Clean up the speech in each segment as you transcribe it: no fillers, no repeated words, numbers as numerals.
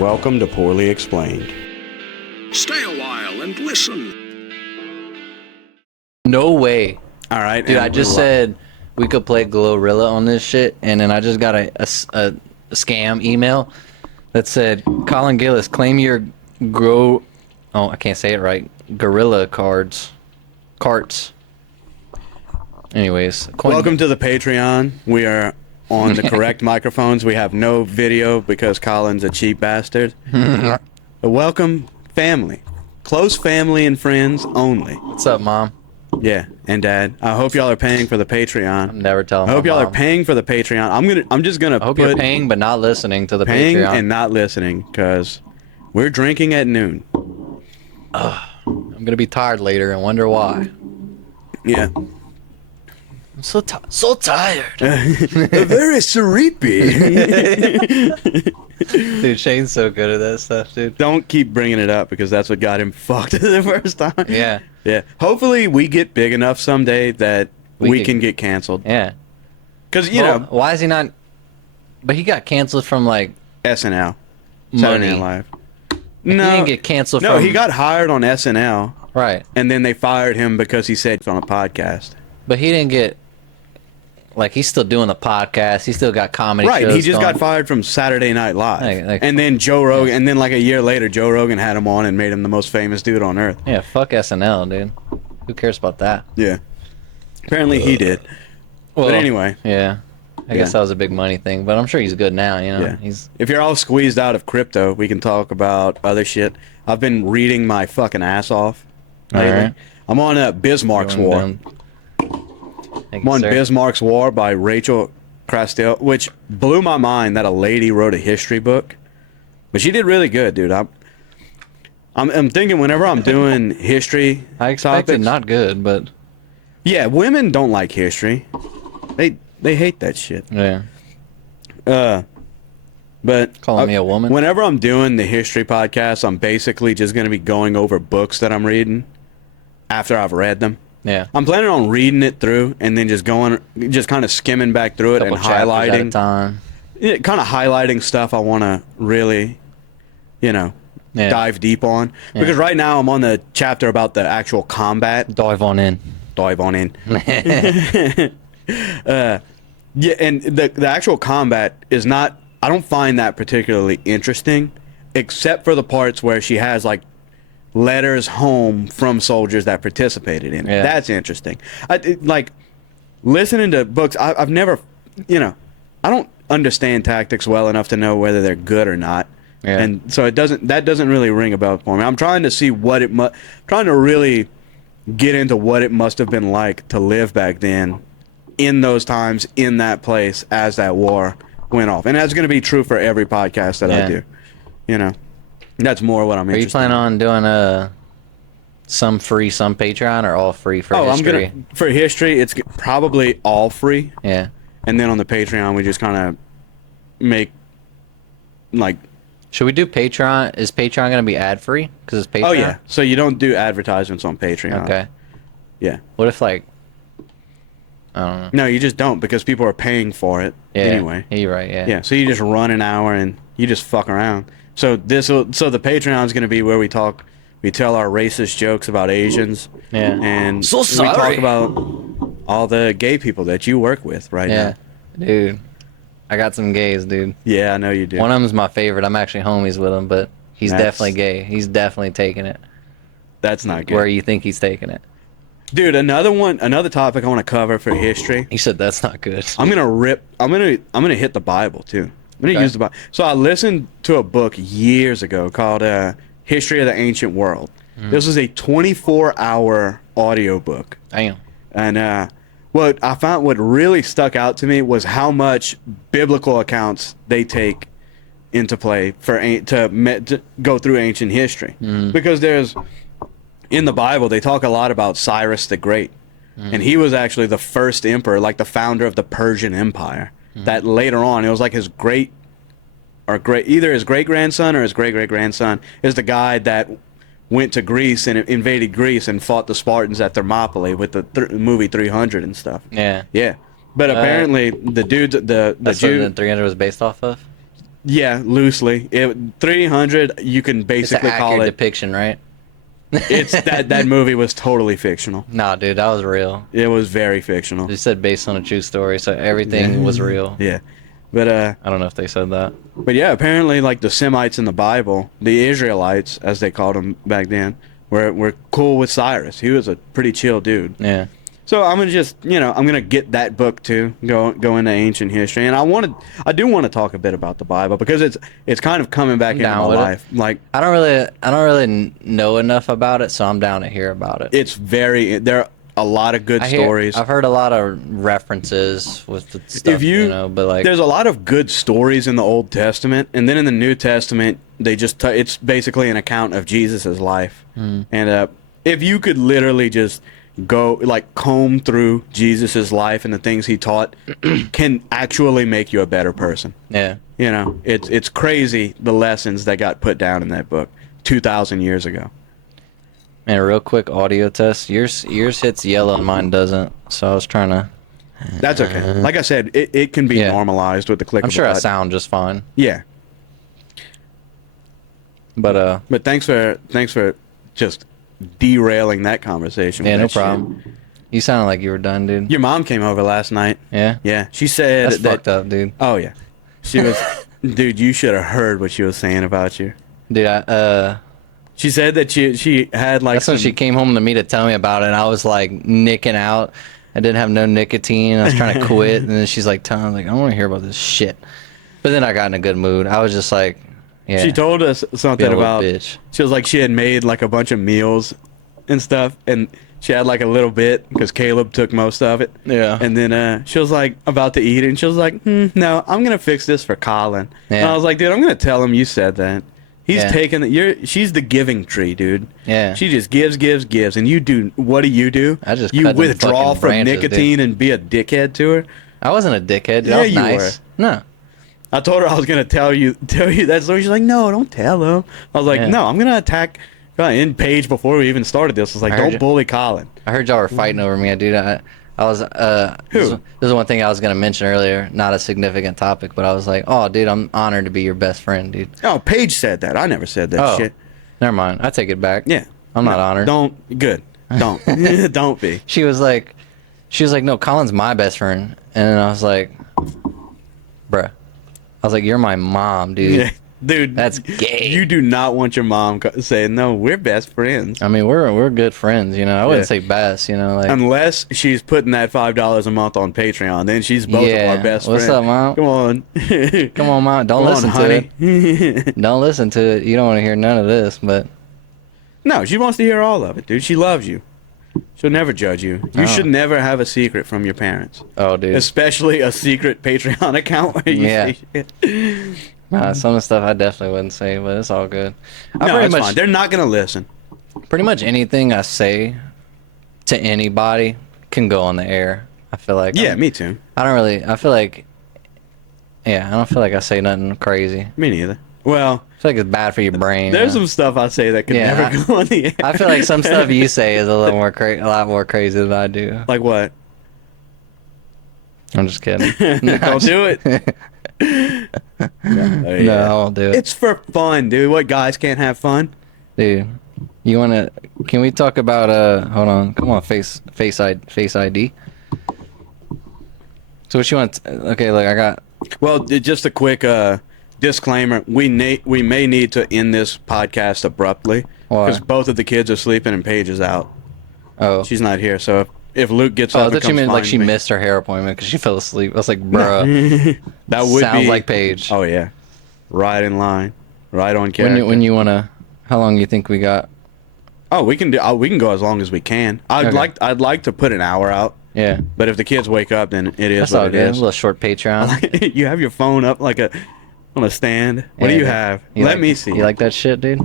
Welcome to Poorly Explained. Stay a while and listen. No way. All right. Dude, I just said we could play Glorilla on this shit, and then I just got a scam email that said, Colin Gillis, claim your I can't say it right. Gorilla carts. Anyways. Welcome to the Patreon. We are on the correct microphones. We have no video because Colin's a cheap bastard. Welcome, family. Close family and friends only. What's up, Mom? Yeah, and Dad. I hope y'all are paying for the Patreon. I'm never telling I hope y'all Mom. are paying for the Patreon. I'm just gonna I hope you're paying but not listening to the paying Patreon. and not listening because we're drinking at noon. I'm gonna be tired later and wonder why. Yeah. I'm so tired. Very sleepy. Dude, Shane's so good at that stuff, dude. Don't keep bringing it up because that's what got him fucked the first time. Yeah. Yeah. Hopefully we get big enough someday that we can get canceled. Yeah. Because, you know. Why is he not... But he got canceled from, like... SNL. Money. Saturday Night Live. No. He didn't get canceled from... No, he got hired on SNL. Right. And then they fired him because he said it's on a podcast. But he didn't get... Like, he's still doing the podcast. He still got comedy shows Right, he just going. got fired from Saturday Night Live. Like, and then Joe Rogan, and then like a year later, Joe Rogan had him on and made him the most famous dude on earth. Yeah, fuck SNL, dude. Who cares about that? Yeah. Apparently he did. Well, but anyway. Yeah. I guess that was a big money thing, but I'm sure he's good now, you know? Yeah. He's... If you're all squeezed out of crypto, we can talk about other shit. I've been reading my fucking ass off lately. Alright. I'm on Bismarck's War. I'm on Bismarck's War by Rachel Crastel, which blew my mind that a lady wrote a history book. But she did really good, dude. I'm thinking whenever I'm doing history I expected topics, not good, but... Yeah, women don't like history. They hate that shit. Yeah. But Calling me a woman? Whenever I'm doing the history podcast, I'm basically just going to be going over books that I'm reading after I've read them. Yeah. I'm planning on reading it through and then just kind of skimming back through it and highlighting. At a time. Yeah, kind of highlighting stuff I want to really, dive deep on. Yeah. Because right now I'm on the chapter about the actual combat. Dive on in. Yeah, and the actual combat is not... I don't find that particularly interesting, except for the parts where she has, like, letters home from soldiers that participated in it. Yeah. That's interesting. Like, listening to books, I've never... I don't understand tactics well enough to know whether they're good or not. Yeah. And so that doesn't really ring a bell for me. I'm trying to see trying to really get into what it must have been like to live back then in those times, in that place, as that war went off. And that's going to be true for every podcast that I do. That's more what I'm interested in. Are you planning on doing some free, some Patreon, or all free for history? For history, it's probably all free. Yeah. And then on the Patreon, we just kind of make, like... Should we do Patreon? Is Patreon going to be ad-free? Because it's Patreon? Oh, yeah. So you don't do advertisements on Patreon. Okay. Yeah. What if, like... I don't know. No, you just don't, because people are paying for it anyway. Yeah, you're right, yeah. Yeah, so you just run an hour and you just fuck around. So the Patreon's going to be where we tell our racist jokes about Asians. Yeah. And So we sorry. talk about all the gay people that you work with right now. Yeah. Dude. I got some gays, dude. Yeah, I know you do. One of them's my favorite. I'm actually homies with him, but he's definitely gay. He's definitely taking it. That's not good. Where you think he's taking it. Dude, another topic I want to cover for history. He said that's not good. I'm gonna hit the Bible too. I'm gonna use the Bible. So I listened to a book years ago called History of the Ancient World. This was a 24-hour audiobook. Damn. And what I found, what really stuck out to me was how much biblical accounts they take into play to go through ancient history. Because in the Bible, they talk a lot about Cyrus the Great. And he was actually the first emperor, like the founder of the Persian Empire. That later on, it was like either his great-grandson or his great-great-grandson is the guy that went to Greece and invaded Greece and fought the Spartans at Thermopylae with the movie 300 and stuff. Yeah. Yeah. But apparently, the dude, the That's Jew... what the 300 was based off of? Yeah, loosely. 300, you can It's an basically call accurate it. depiction, right? It's that movie was totally fictional. Nah, dude, that was real. It was very fictional. They said based on a true story, so everything was real. Yeah, but I don't know if they said that. yeah, apparently like the Semites in the Bible, the Israelites as they called them back then, were cool with Cyrus. He was a pretty chill dude. Yeah. So I'm gonna just, I'm gonna get that book too, go into ancient history, and I do want to talk a bit about the Bible because it's kind of coming back into my down with it. life. Like I don't really know enough about it, so I'm down to hear about it. there are a lot of good stories. I've heard a lot of references with the stuff, but like there's a lot of good stories in the Old Testament, and then in the New Testament, they just it's basically an account of Jesus's life, and if you could literally just go like comb through Jesus's life and the things he taught, can actually make you a better person. yeah. It's crazy the lessons that got put down in that book 2,000 years ago. And a real quick audio test. Yours hits yellow and mine doesn't. So I was trying to. That's okay. Like I said, it can be Yeah. normalized with the click I'm of a sure I button. sound just fine. Yeah. But But thanks for just derailing that conversation. yeah, with no that shit. problem. You sounded like you were done, dude. Your mom came over last night. Yeah. Yeah, she said That's that. fucked up, dude. Oh yeah, she was. Dude, you should have heard what she was saying about you. Dude, She said that she had like that's when she came home to me to tell me about it, and I was like nicking out. I didn't have no nicotine. I was trying to quit, and then she's like telling me, like, I don't want to hear about this shit. But then I got in a good mood. I was just like, yeah. She told us something Be a little about. bitch. She was like she had made like a bunch of meals and stuff, and she had like a little bit because Caleb took most of it. Yeah. And then she was like about to eat it, and she was like, "No, I'm gonna fix this for Colin." And Yeah. I was like, "Dude, I'm gonna tell him you said that." He's Yeah. taking the. She's the giving tree, dude. Yeah. She just gives, and you do. What do? I just You cut them withdraw fucking from branches, nicotine and be a dickhead to her. I wasn't a dickhead. Dude. Yeah, I was you nice. No. I told her I was gonna tell you that story. She's like, "No, don't tell him." I was like, Yeah. "No, I'm gonna attack." In Paige before we even started this, I was like, I heard "Don't you. bully Colin." I heard y'all were fighting over me, dude. I was Who? This is one thing I was gonna mention earlier. Not a significant topic, but I was like, oh, dude, I'm honored to be your best friend, dude. Oh, Paige said that. I never said that Oh, shit. never mind. I take it back. Yeah, I'm not honored. Don't. Good. Don't. Don't be. She was like, no, Colin's my best friend, and then I was like, bruh, I was like, you're my mom, dude. Yeah. Dude, That's gay. You do not want your mom saying, "No, we're best friends." I mean, we're good friends, I wouldn't Yeah. say best, like. Unless she's putting that $5 a month on Patreon, then she's both of our best What's friends. up, Mom? Come on. Come on, Mom. Don't Come listen on, to honey. it. Don't listen to it. You don't want to hear none of this, but No, she wants to hear all of it, dude. She loves you. She'll never judge you. You Oh. should never have a secret from your parents, oh, dude. especially a secret Patreon account where you Yeah. say shit. Some of the stuff I definitely wouldn't say, but it's all good. No, it's fine. They're not gonna listen. Pretty much anything I say to anybody can go on the air. I feel like. Yeah, me too. I don't really. I feel like. Yeah, I don't feel like I say nothing crazy. Me neither. Well, I feel like it's bad for your brain. there's some stuff I say that could Yeah, never go on the air. I feel like some stuff you say is a little more a lot more crazy than I do. Like what? I'm just kidding. Don't do it. No, I won't do it. It's for fun, dude. What, guys can't have fun? Dude, you wanna? Can we talk about? Hold on. Come on, face ID. So what you want? Okay, look, I got. Well, just a quick disclaimer: we may need to end this podcast abruptly Why? because both of the kids are sleeping and Paige is out. Oh. She's not here, so if Luke gets Oh, up, I and thought you comes meant like find she me- missed her hair appointment because she fell asleep. I was like, bruh. That would Sounds be like Paige. Oh yeah, right in line, right on character. When you wanna? How long you think we got? Oh, we can do. We can go as long as we can. Okay. I'd like to put an hour out, Yeah. but if the kids wake up, then it is That's all what it good. A is. little short Patreon. You have your phone up like on a stand. What do Yeah, you dude. have? You Let like- me see. You like that shit, dude?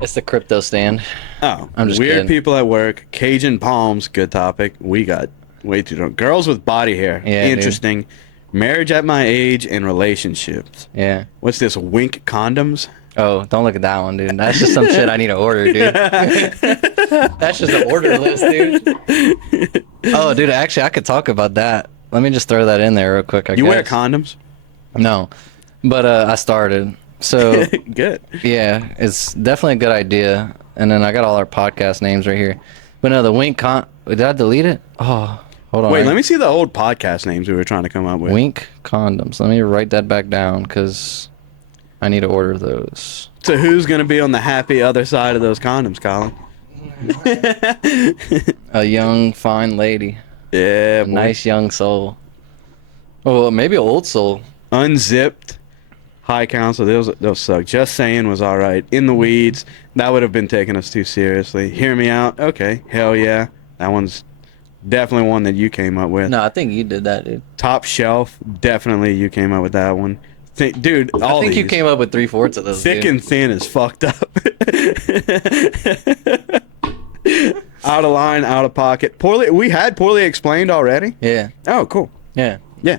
It's the crypto stand. Oh, I'm just weird kidding. people at work. Cajun palms. Good topic. We got way too drunk. Girls with body hair. Yeah, dude. Interesting. Marriage at my age and relationships. Yeah. What's this? Wink condoms. Oh, don't look at that one, dude. That's just some shit I need to order, dude. That's just an order list, dude. Oh, dude, actually, I could talk about that. Let me just throw that in there real quick. You wear condoms? No. But I started. So Good. yeah, it's definitely a good idea. And then I got all our podcast names right here. But no, the Wink did I delete it? Oh, hold on. Wait, let me see the old podcast names we were trying to come up with. Wink Condoms. Let me write that back down because I need to order those. So who's going to be on the happy other side of those condoms, Colin? A young, fine lady. Yeah, A nice young soul. Oh, maybe an old soul. Unzipped. High council, those suck. Just saying was all right. In the weeds, that would have been taking us too seriously. Hear me out. Okay, hell yeah. That one's definitely one that you came up with. No, I think you did that, dude. Top shelf, definitely you came up with that one. Dude, all I think you these. came up with 3/4 of those. Thick dude. and thin is fucked up. Out of line, out of pocket. We had poorly explained already. Yeah. Oh, cool. Yeah. Yeah.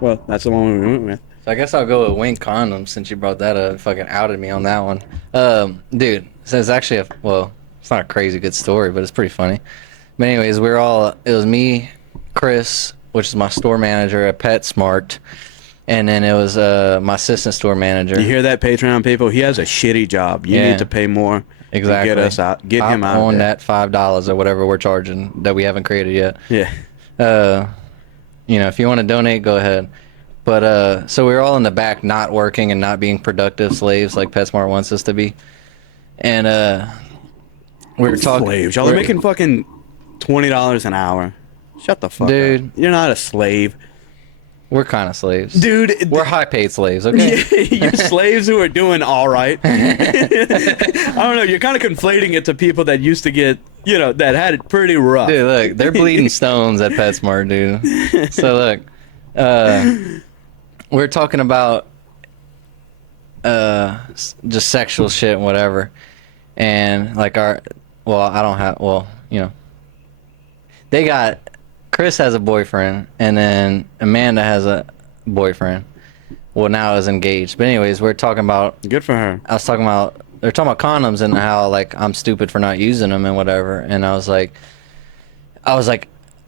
Well, that's the one we went with. So I guess I'll go with Wink Condoms since you brought that up. Fucking outed me on that one. Dude, so it's actually it's not a crazy good story, but it's pretty funny. But anyways, it was me, Chris, which is my store manager at PetSmart, and then it was my assistant store manager. You hear that, Patreon people? He has a shitty job. You Yeah. need to pay more Exactly. to get us out. Get him out of on there. that $5 or whatever we're charging that we haven't created yet. Yeah. If you want to donate, go ahead. But so we were all in the back, not working and not being productive slaves like PetSmart wants us to be. And we were talking. Slaves. Y'all are making fucking $20 an hour. Shut the fuck Dude. up. You're not a slave. We're kind of slaves. Dude. We're high-paid slaves, okay? You're slaves who are doing all right. I don't know. You're kind of conflating it to people that used to get, that had it pretty rough. Dude, look, they're bleeding stones at PetSmart, dude. So look, we're talking about just sexual shit and whatever, and like Chris has a boyfriend, and then Amanda has a boyfriend. Well, now is engaged. But anyways, we're talking about. Good for her. They're talking about condoms and how like I'm stupid for not using them and whatever. And I was like,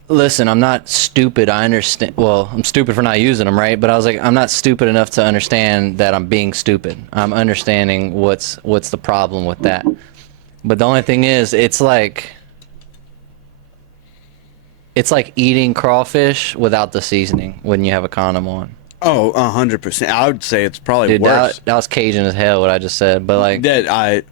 listen, I'm not stupid. I understand. Well, I'm stupid for not using them, right? But I was like, I'm not stupid enough to understand that I'm being stupid. I'm understanding what's the problem with that. But the only thing is, it's like eating crawfish without the seasoning when you have a condom on. Oh, 100%. I would say it's probably Dude, worse. that was Cajun as hell what I just said. But like, I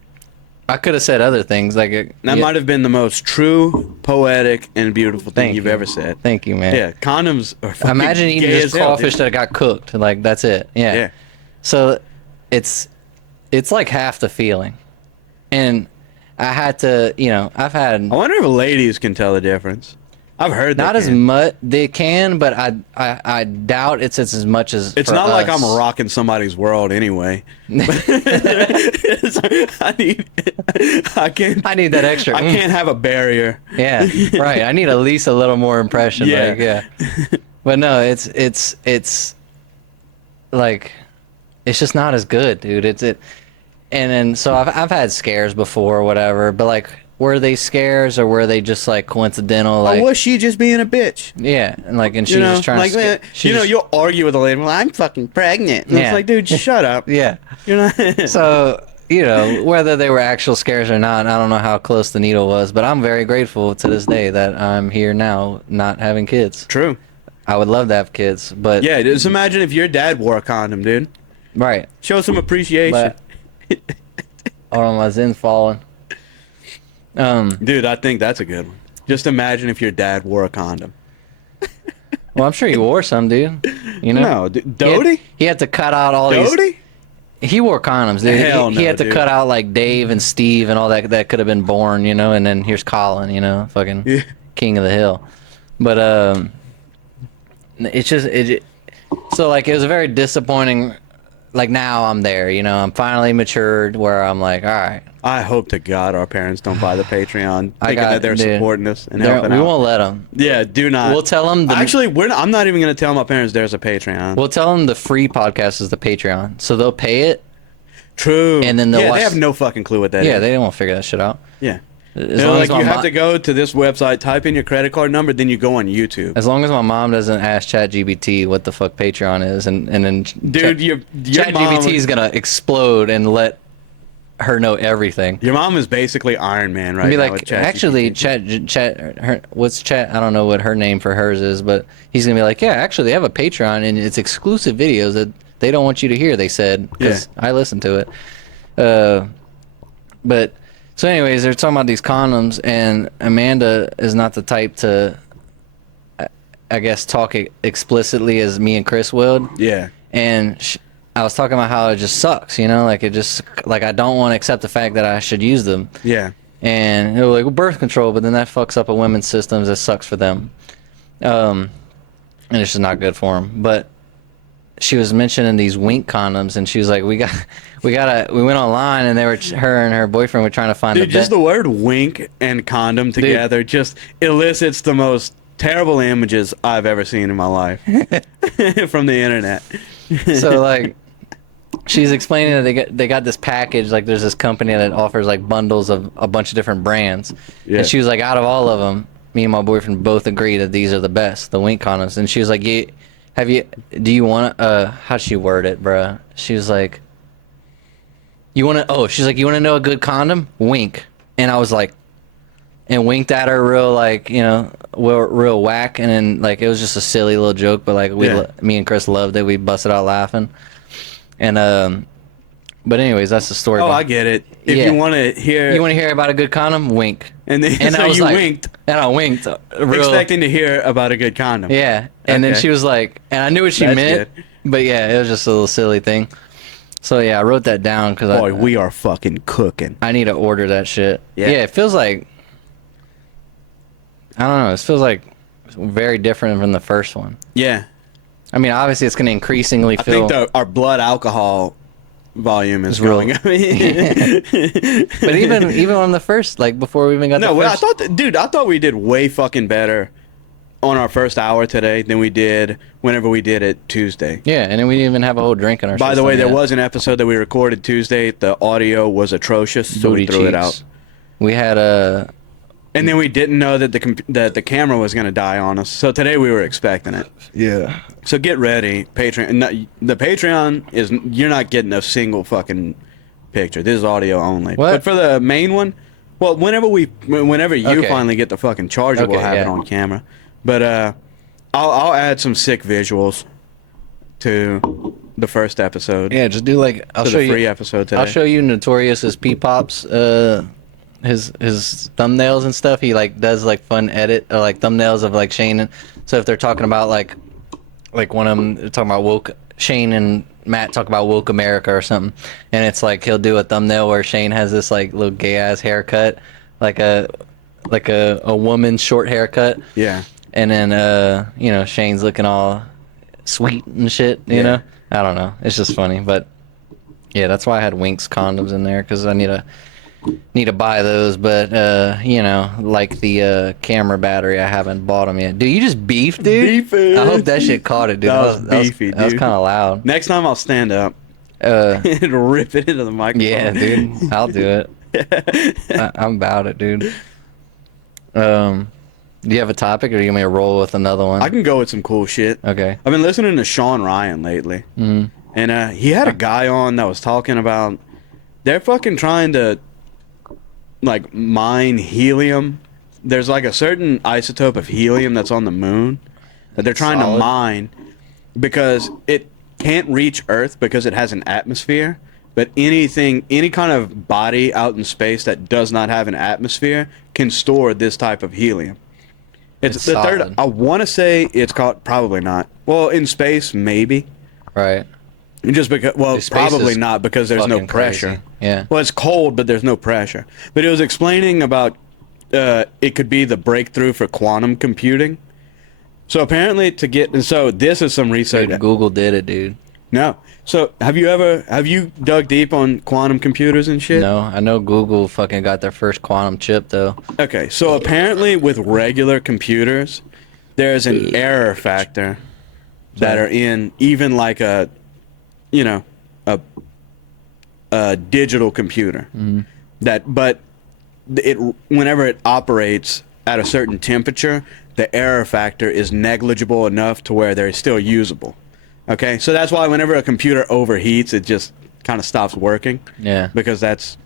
could have said other things. Like that might have been the most true, poetic, and beautiful thing Thank you've you. ever said. Thank you, man. Yeah, condoms are fucking Imagine eating gay this as hell, crawfish dude. that got cooked. Like that's it. Yeah. Yeah. So it's like half the feeling, and I had to. I've had I wonder if ladies can tell the difference. I've heard that. not as much. They can, but I doubt it's as much as. It's for not like I'm us. rocking somebody's world anyway. I can't. I need that extra. I can't have a barrier. Yeah, right. I need at least a little more impression. Yeah. Like, yeah. But no, it's like it's just not as good, dude. And then so I've had scares before or whatever, but like were they scares or were they just like coincidental? Like Or was she just being a bitch? yeah, and she's just trying like, to. you'll argue with a lady. Well, I'm fucking pregnant. And Yeah. It's like, dude, shut up. Yeah. You're not. So whether they were actual scares or not, I don't know how close the needle was, but I'm very grateful to this day that I'm here now, not having kids. True. I would love to have kids, but Yeah, just imagine if your dad wore a condom, dude. right. Show some appreciation. But hold on, my zen's falling. Dude, I think that's a good one. Just imagine if your dad wore a condom. Well, I'm sure he wore some, dude. No, Doty? He had to cut out all these. Doty? He wore condoms, dude. Hell he no, had to dude. cut out like Dave and Steve and all that could have been born, and then here's Colin, fucking Yeah. king of the hill. But it's just so like it was a very disappointing. Like now I'm there, I'm finally matured where I'm like, all right. I hope to God our parents don't buy the Patreon, I thinking got- that they're dude. supporting us and They're- helping we out. won't let them. Yeah, do not. We'll tell them. Actually, I'm not even going to tell my parents there's a Patreon. We'll tell them the free podcast is the Patreon, so they'll pay it. True. and then they'll yeah, watch- they have no fucking clue what that is. Yeah, they won't figure that shit out. Yeah. As long as like you have to go to this website, type in your credit card number, then you go on YouTube. As long as my mom doesn't ask ChatGPT what the fuck Patreon is, and then Dude, your ChatGPT is gonna explode and let her know everything. Your mom is basically Iron Man right Be now. like, with Chat actually, what's Chat? I don't know what her name for hers is, but he's gonna be like, yeah, actually, they have a Patreon and it's exclusive videos that they don't want you to hear. They said, because I listened to it. But so, anyways, they're talking about these condoms, and Amanda is not the type to, I guess, talk explicitly as me and Chris would. Yeah. And I was talking about how it just sucks, you know, like it just, like I don't want to accept the fact that I should use them. Yeah. And they were like, well, birth control, but then that fucks up a women's systems. It sucks for them. And it's just not good for them. But she was mentioning these wink condoms, and she was like, we went online, and her and her boyfriend were trying to find the word wink and condom together just elicits the most terrible images I've ever seen in my life from the internet. So like, she's explaining that they got this package, like there's this company that offers like bundles of a bunch of different brands. And she was like, out of all of them, me and my boyfriend both agree that these are the best, the wink condoms. And she was like, do you want how'd she word it, bruh? She was like, you want to know a good condom? Wink. And I was like, and winked at her real, like, you know, real whack. And then like, it was just a silly little joke, but like me and Chris loved it. We busted out laughing. And but anyways, that's the story. I get it. If you want to hear about a good condom, wink. And then so I was you like, winked. And I winked, expecting to hear about a good condom. Yeah. And then she was like, and I knew what she meant, but yeah, it was just a little silly thing. So yeah, I wrote that down because we are fucking cooking. I need to order that shit. Yeah, it feels like, I don't know, it feels like very different from the first one. Yeah. I mean, obviously, it's going to increasingly feel. I think our blood alcohol volume is growing. But even on the first, like before we even got. I thought we did way fucking better on our first hour today than we did whenever we did it Tuesday. Yeah, and then we didn't even have a whole drink in our. By the way, there was an episode that we recorded Tuesday. The audio was atrocious, so we threw it out. We had a. And then we didn't know that the camera was going to die on us. So today we were expecting it. Yeah. So get ready, Patreon. The Patreon is, you're not getting a single fucking picture. This is audio only. What? But for the main one, well, whenever you finally get the fucking charger, we'll have it on camera. But I'll add some sick visuals to the first episode. Yeah, just do like I'll show you the free episode today. I'll show you Notorious's P-Pop's his thumbnails and stuff. He like does like fun edit or like thumbnails of like Shane. And so if they're talking about like one of them, they're talking about woke, Shane and Matt talk about woke America or something, and it's like he'll do a thumbnail where Shane has this like little gay ass haircut, like a woman's short haircut. Yeah. And then you know, Shane's looking all sweet and shit. You know, I don't know. It's just funny, but yeah, that's why I had Winks condoms in there, because I need to buy those, but you know, like the camera battery, I haven't bought them yet. Dude, you just beefed, dude. Beefing. I hope that shit caught it, dude. That was beefy, dude. That was kind of loud. Next time I'll stand up and rip it into the microphone. Yeah, dude, I'll do it. I'm about it, dude. Do you have a topic, or do you want me to roll with another one? I can go with some cool shit. Okay. I've been listening to Sean Ryan lately, and he had a guy on that was talking about they're fucking trying to like mine helium. There's like a certain isotope of helium that's on the moon that they're trying to mine because it can't reach Earth because it has an atmosphere. But any kind of body out in space that does not have an atmosphere can store this type of helium. It's the solid. third. I want to say it's called, probably not. Well, in space, maybe. Right. Just because, well, probably not, because there's no pressure. Crazy. Yeah. Well, it's cold, but there's no pressure. But it was explaining about it could be the breakthrough for quantum computing. So apparently so this is some research. Dude, Google did it, dude. No. So have you dug deep on quantum computers and shit? No, I know Google fucking got their first quantum chip though. Okay, so apparently with regular computers, there's an error factor that are in even like a digital computer. But whenever it operates at a certain temperature, the error factor is negligible enough to where they're still usable. Okay, so that's why whenever a computer overheats, it just kind of stops working. Yeah. Because that's,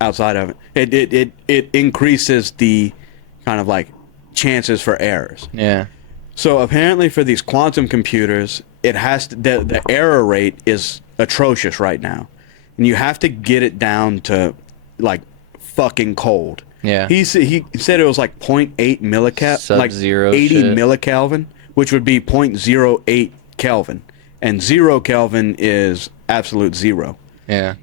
outside of it. It increases the kind of like chances for errors. Yeah. So apparently for these quantum computers, it has to, the error rate is atrocious right now. And you have to get it down to like fucking cold. Yeah. He said it was like 0.8 millikelvin, Sub-zero like 80 shit. millikelvin, which would be 0.08 Kelvin. And 0 Kelvin is absolute zero. Yeah.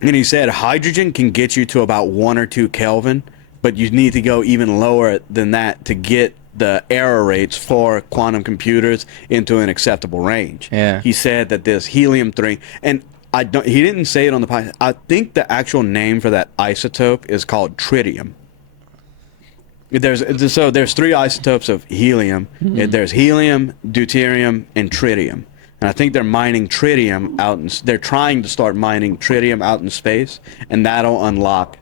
And he said hydrogen can get you to about 1 or 2 Kelvin, but you need to go even lower than that to get the error rates for quantum computers into an acceptable range. Yeah. He said that this helium-3, and he didn't say it on the podcast. I think the actual name for that isotope is called tritium. There's 3 isotopes of helium. There's helium, deuterium, and tritium. And I think they're mining tritium out in, they're trying to start mining tritium out in space, and that'll unlock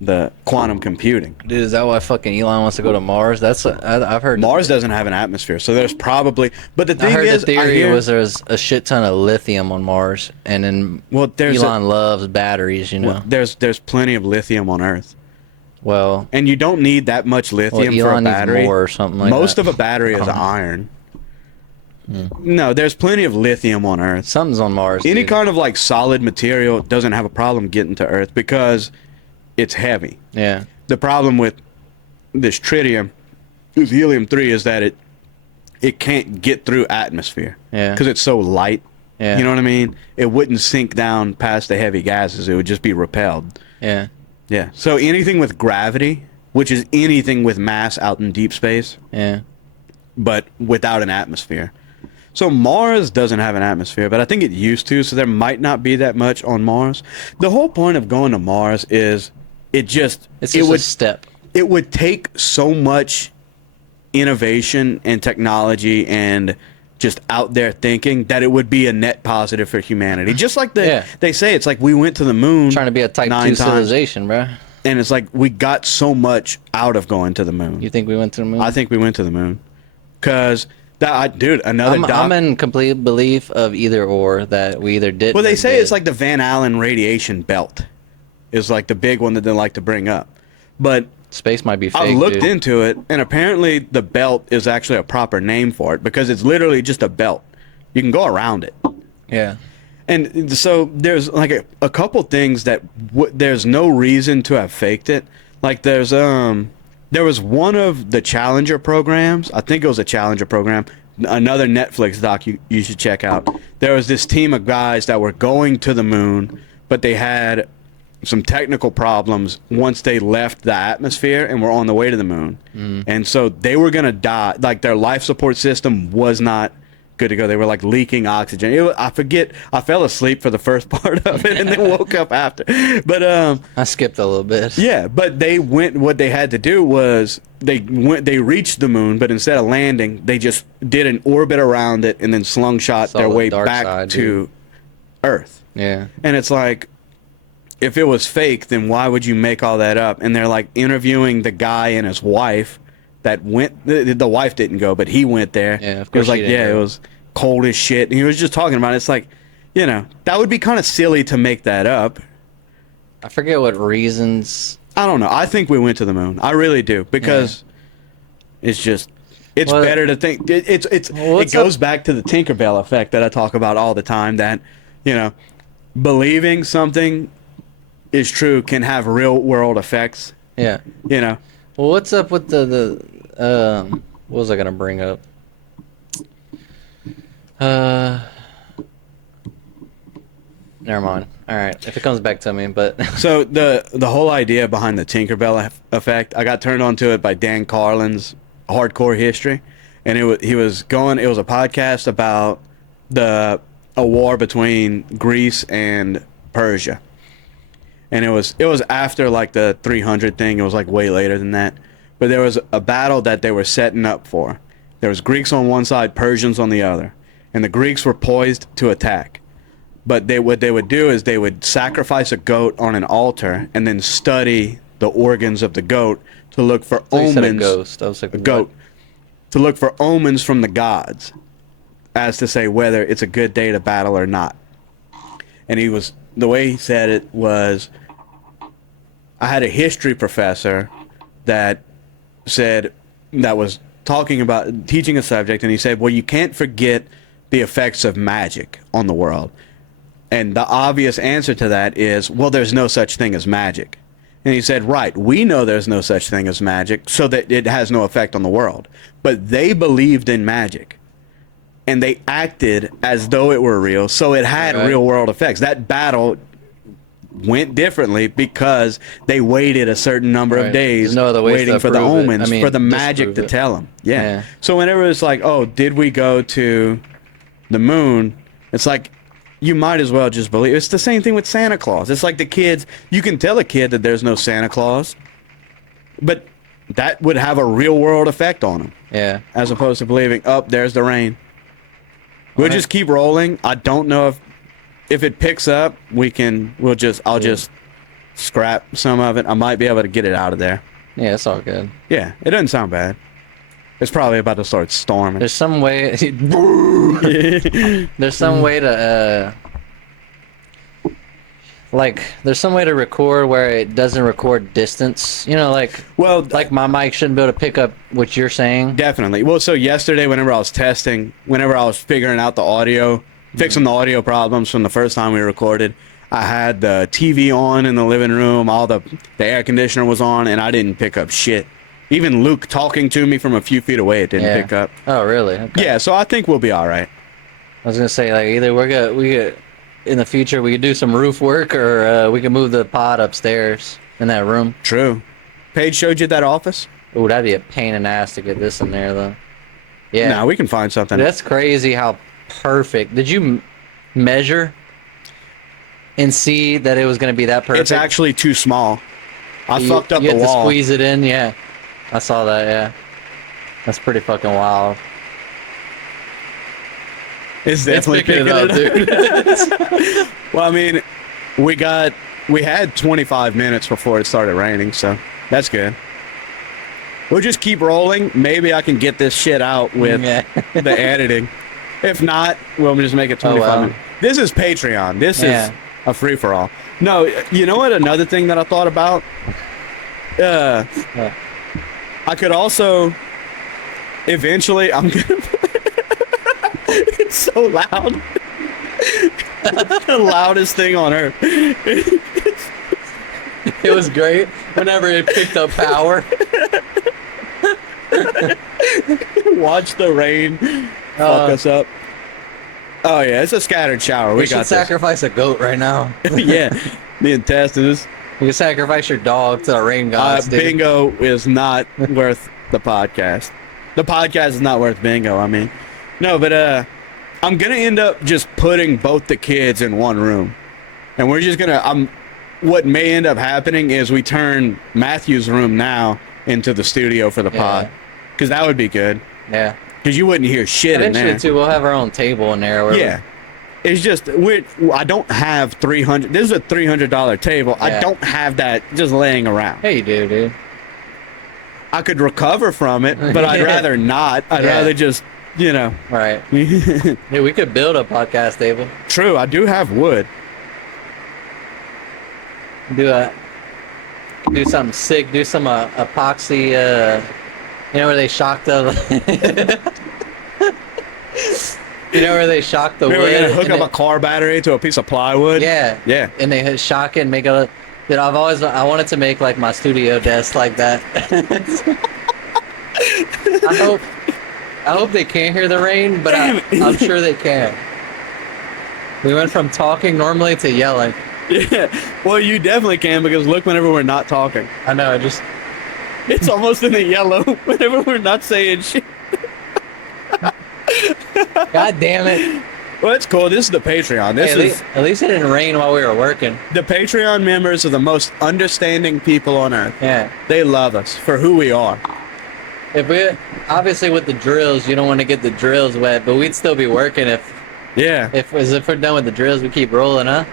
the quantum computing. Dude, is that why fucking Elon wants to go to Mars? I've heard Mars doesn't have an atmosphere, so there's probably. But the thing I heard is, the theory was there's a shit ton of lithium on Mars, and then Elon loves batteries, Well, there's plenty of lithium on Earth, Well, and you don't need that much lithium for a Elon needs battery. more or something like Most that. of a battery is iron. No, there's plenty of lithium on Earth. Something's on Mars. Any dude. kind of like solid material doesn't have a problem getting to Earth because it's heavy. Yeah. The problem with this tritium, this helium-3, is that it can't get through atmosphere. Yeah. Because it's so light. Yeah. You know what I mean? It wouldn't sink down past the heavy gases. It would just be repelled. Yeah. Yeah. So anything with gravity, which is anything with mass out in deep space, Yeah. but without an atmosphere. So Mars doesn't have an atmosphere, but I think it used to, so there might not be that much on Mars. The whole point of going to Mars is It's just would a step. it would take so much innovation and technology and just out there thinking that it would be a net positive for humanity. Just like they say, it's like we went to the moon Trying to be a type 2 9 times, civilization, bro. and it's like we got so much out of going to the moon. You think we went to the moon? I think we went to the moon because another I'm in complete belief of either or, that we either did. Well, they say it's like the Van Allen radiation belt is like the big one that they like to bring up. But space might be fake. I've looked dude. into it, and apparently the belt is actually a proper name for it because it's literally just a belt. You can go around it. Yeah. And so there's like a couple things that there's no reason to have faked it. Like there was one of the Challenger programs. I think it was a Challenger program. Another Netflix doc you should check out. There was this team of guys that were going to the moon, but they had some technical problems once they left the atmosphere and were on the way to the moon. And so they were going to die. Like their life support system was not good to go. They were like leaking oxygen. I forget. I fell asleep for the first part of it and then woke up after. But I skipped a little bit. yeah, but they went. What they had to do was they reached the moon, but instead of landing, they just did an orbit around it and then slingshot Saw their the way dark back side, to dude. Earth. Yeah. And it's like, if it was fake, then why would you make all that up? And they're like interviewing the guy and his wife that went. The wife didn't go, but he went there. Yeah, of It course was like, he didn't it go. was cold as shit. And he was just talking about it. It's like, that would be kind of silly to make that up. I forget what reasons. I don't know. I think we went to the moon. I really do because it's just Well, better to think. It goes back to the Tinkerbell effect that I talk about all the time. That believing something is true can have real world effects. Yeah. Well, what's up with the what was I gonna bring up? Never mind. All right, if it comes back to me, but so the whole idea behind the Tinkerbell effect, I got turned on to it by Dan Carlin's Hardcore History, and it was a podcast about a war between Greece and Persia, and it was after like the 300 thing. It was like way later than that, but there was a battle that they were setting up for. There was Greeks on one side, Persians on the other, and the Greeks were poised to attack. But what they would do is they would sacrifice a goat on an altar and then study the organs of the goat to look for So you said a omens. ghost. I was like, A goat. To look for omens from the gods, as to say whether it's a good day to battle or not. And the way he said it was, I had a history professor that was talking about teaching a subject, and he said, well, you can't forget the effects of magic on the world. And the obvious answer to that is, well, there's no such thing as magic. And he said, right, we know there's no such thing as magic, so that it has no effect on the world. But they believed in magic, and they acted as though it were real, so it had Right. real world effects. That battle went differently because they waited a certain number Right. of days There's no other ways waiting to for the prove it. omens, I mean, for the magic disprove to it. tell them. Yeah. Yeah. So whenever it's like, oh, did we go to the moon? It's like, you might as well just believe. It's the same thing with Santa Claus. It's like the kids, you can tell a kid that there's no Santa Claus, but that would have a real world effect on them, Yeah. as opposed to believing, oh, there's the rain. We'll just keep rolling. I don't know if it picks up, I'll just scrap some of it. I might be able to get it out of there. Yeah, it's all good. Yeah, it doesn't sound bad. It's probably about to start storming. There's some way. There's some way to there's some way to record where it doesn't record distance. You know, like my mic shouldn't be able to pick up what you're saying. Definitely. Well, so yesterday, whenever I was figuring out the audio, fixing the audio problems from the first time we recorded, I had the TV on in the living room, all the air conditioner was on, and I didn't pick up shit. Even Luke talking to me from a few feet away, it didn't pick up. Oh, really? Okay. Yeah, so I think we'll be all right. I was gonna say, like, either we could in the future we could do some roof work, or we could move the pod upstairs in that room. True. Paige showed you that office? Ooh, that'd be a pain in the ass to get this in there, though. Yeah. No, we can find something. That's crazy how perfect. Did you measure and see that it was going to be that perfect? It's actually too small. I You- fucked up you the had to wall. squeeze it in, yeah. I saw that, yeah. That's pretty fucking wild. It's definitely picking it up, dude. Well, I mean, we had 25 minutes before it started raining, so that's good. We'll just keep rolling. Maybe I can get this shit out with Yeah. the editing. If not, we'll just make it 25 well. minutes. This is Patreon. This Yeah. is a free-for-all. No, you know what? Another thing that I thought about? I could also... Eventually, I'm going to... It's so loud. The loudest thing on earth. It was great whenever it picked up power. Watch the rain fuck us up. Oh yeah, it's a scattered shower. We We should got sacrifice a goat right now. this. Yeah, the intestines. You can sacrifice your dog to the rain gods, dude. Bingo is not worth the podcast. The podcast is not worth bingo. I mean, no, but I'm gonna end up just putting both the kids in one room, and we're just gonna. What may end up happening is we turn Matthew's room now into the studio for the pod, because that would be good. Yeah. Because you wouldn't hear shit in Eventually, there. too, we'll have our own table in there. Where Yeah. It's just I don't have 300. This is a $300 table. I Yeah. don't have that just laying around. Hey, you do, dude. I could recover from it, but I'd rather not. I'd Yeah. rather just, Right. Hey, we could build a podcast table. True, I do have wood. Do something sick. Do some epoxy. Where they shock the. Where they shock the We were wood. gonna hook and up a car battery to a piece of plywood. Yeah. Yeah. And they shock it and make a. Dude, I wanted to make like my studio desk like that. I hope they can't hear the rain, but I'm sure they can. We went from talking normally to yelling. Yeah. Well, you definitely can, because look, whenever we're not talking, I know. it's almost in the yellow whenever we're not saying shit. God damn it. Well, it's cool. This is the Patreon. This Hey, is at least it didn't rain while we were working. the Patreon members are the most understanding people on earth. Yeah. They love us for who we are. If we obviously with the drills, you don't want to get the drills wet, but we'd still be working if Yeah. we're done with the drills, we keep rolling, huh?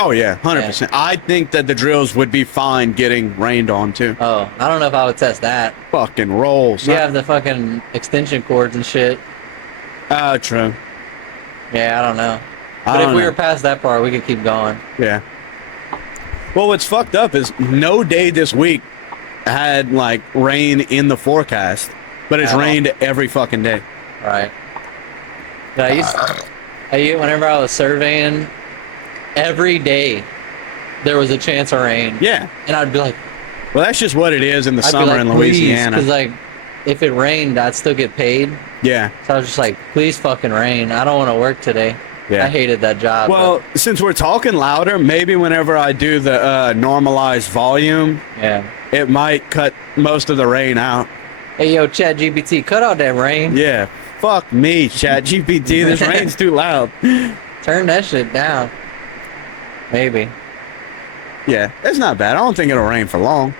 Oh yeah, 100%. I think that the drills would be fine getting rained on too. Oh, I don't know if I would test that. Fucking rolls. You have the fucking extension cords and shit. True. Yeah, I don't know. I But if don't we know. were past that part, we could keep going. Yeah. Well, what's fucked up is no day this week had like rain in the forecast, but it's At all. rained every fucking day. Right. Whenever I was surveying, every day there was a chance of rain. Yeah. And I'd be like, Well, that's just what it is in the summer in Louisiana. Because like, if it rained, I'd still get paid. Yeah. So I was just like, please fucking rain. I don't want to work today. Yeah. I hated that job. Well, since we're talking louder, maybe whenever I do the normalized volume, but, yeah. it might cut most of the rain out. Hey, yo, ChatGPT, cut out that rain. Yeah. Fuck me, ChatGPT. This rain's too loud. Turn that shit down. Maybe. Yeah, it's not bad. I don't think it'll rain for long.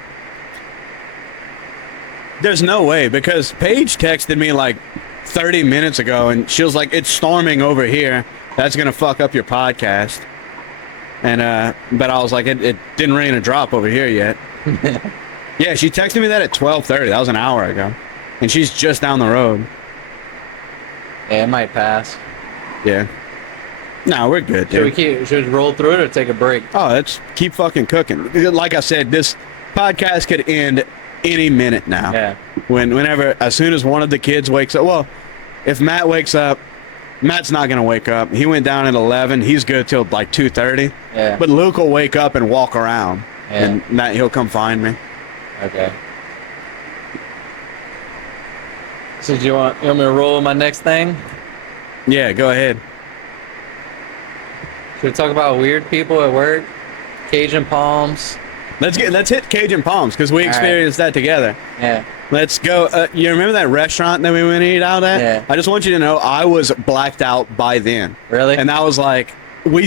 There's no way, because Paige texted me like 30 minutes ago, and she was like, it's storming over here. That's going to fuck up your podcast. And, but I was like, it didn't rain a drop over here yet. Yeah, she texted me that at 12:30. That was an hour ago. And she's just down the road. Yeah, it might pass. Yeah. No, we're good, dude. Should we roll through it or take a break? Oh, let's keep fucking cooking. Like I said, this podcast could end any minute now. Yeah. Whenever, as soon as one of the kids wakes up. Well, if Matt wakes up, Matt's not gonna wake up. He went down at 11. He's good till like 2:30. Yeah. But Luke will wake up and walk around, Yeah. and Matt, he'll come find me. Okay. So do you want me to roll with my next thing? Yeah, go ahead. Should we talk about weird people at work? Cajun palms. Let's hit Cajun Palms because we All right. experienced that together. Yeah. Let's go. You remember that restaurant that we went to eat out at? Yeah. I just want you to know I was blacked out by then. Really? And that was like, me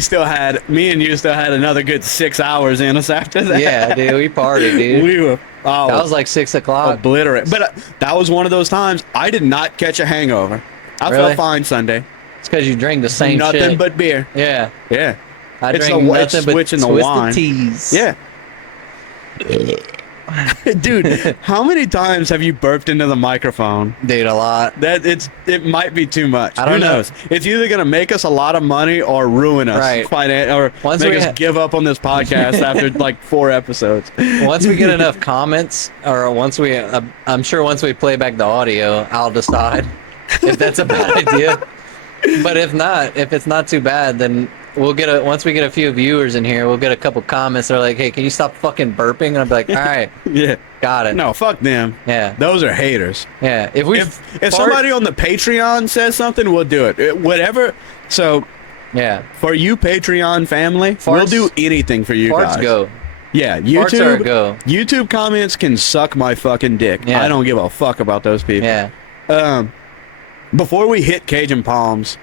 and you still had another good 6 hours in us after that. Yeah, dude, we partied, dude. We were That was like 6 o'clock. obliterate. But that was one of those times I did not catch a hangover. I Really? felt fine Sunday. It's because you drink the same Nothing shit. but beer. Yeah. Yeah. I It's drink the- nothing it's but switching the Twisted wine. Teas. Yeah. Dude, how many times have you burped into the microphone? Dude, a lot. It might be too much. I don't Who know. knows? It's either gonna make us a lot of money or ruin us, Right. or Once make we us ha- give up on this podcast after like 4 episodes. Once we get enough comments, or I'm sure once we play back the audio, I'll decide if that's a bad idea. But if not, if it's not too bad, then once we get a few viewers in here, we'll get a couple comments that are like, hey, can you stop fucking burping? And I'll be like, all right, Yeah. got it. No, fuck them. Yeah. Those are haters. Yeah. If we If somebody on the Patreon says something, we'll do it. Whatever. So Yeah. for you Patreon family, we'll Farts- do anything for you Farts guys. go. Yeah, Farts are a YouTube. go. YouTube comments can suck my fucking dick. Yeah. I don't give a fuck about those people. Yeah. Before we hit Cajun Palms,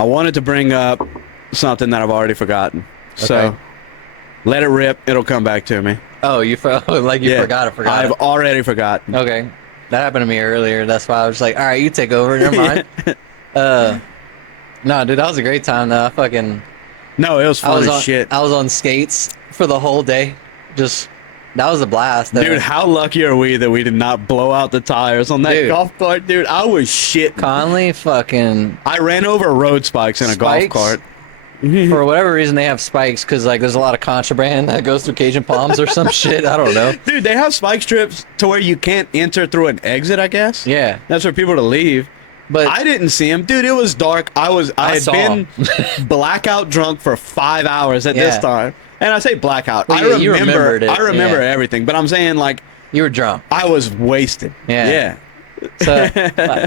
I wanted to bring up something that I've already forgotten. Okay. So let it rip. It'll come back to me. Oh, you forgot it. I've already forgotten. Okay. That happened to me earlier. That's why I was like, all right, you take over. Never mind. No, dude, that was a great time, though. No, it was fun as shit. I was on skates for the whole day. That was a blast. Dude, how lucky are we that we did not blow out the tires on that Dude. golf cart? Dude, I was shit. Conley fucking, I ran over road spikes in a golf Spikes? cart. for whatever reason, they have spikes because, like, there's a lot of contraband that goes through Cajun Palms or some shit. I don't know. Dude, they have spike strips to where you can't enter through an exit, I guess. Yeah. That's for people to leave. But I didn't see him. Dude, it was dark. I had saw been blackout drunk for 5 hours at this Yeah. time. And I say blackout. Well, I yeah, you remembered it, I remember yeah. everything. But I'm saying, like, you were drunk. I was wasted. Yeah. So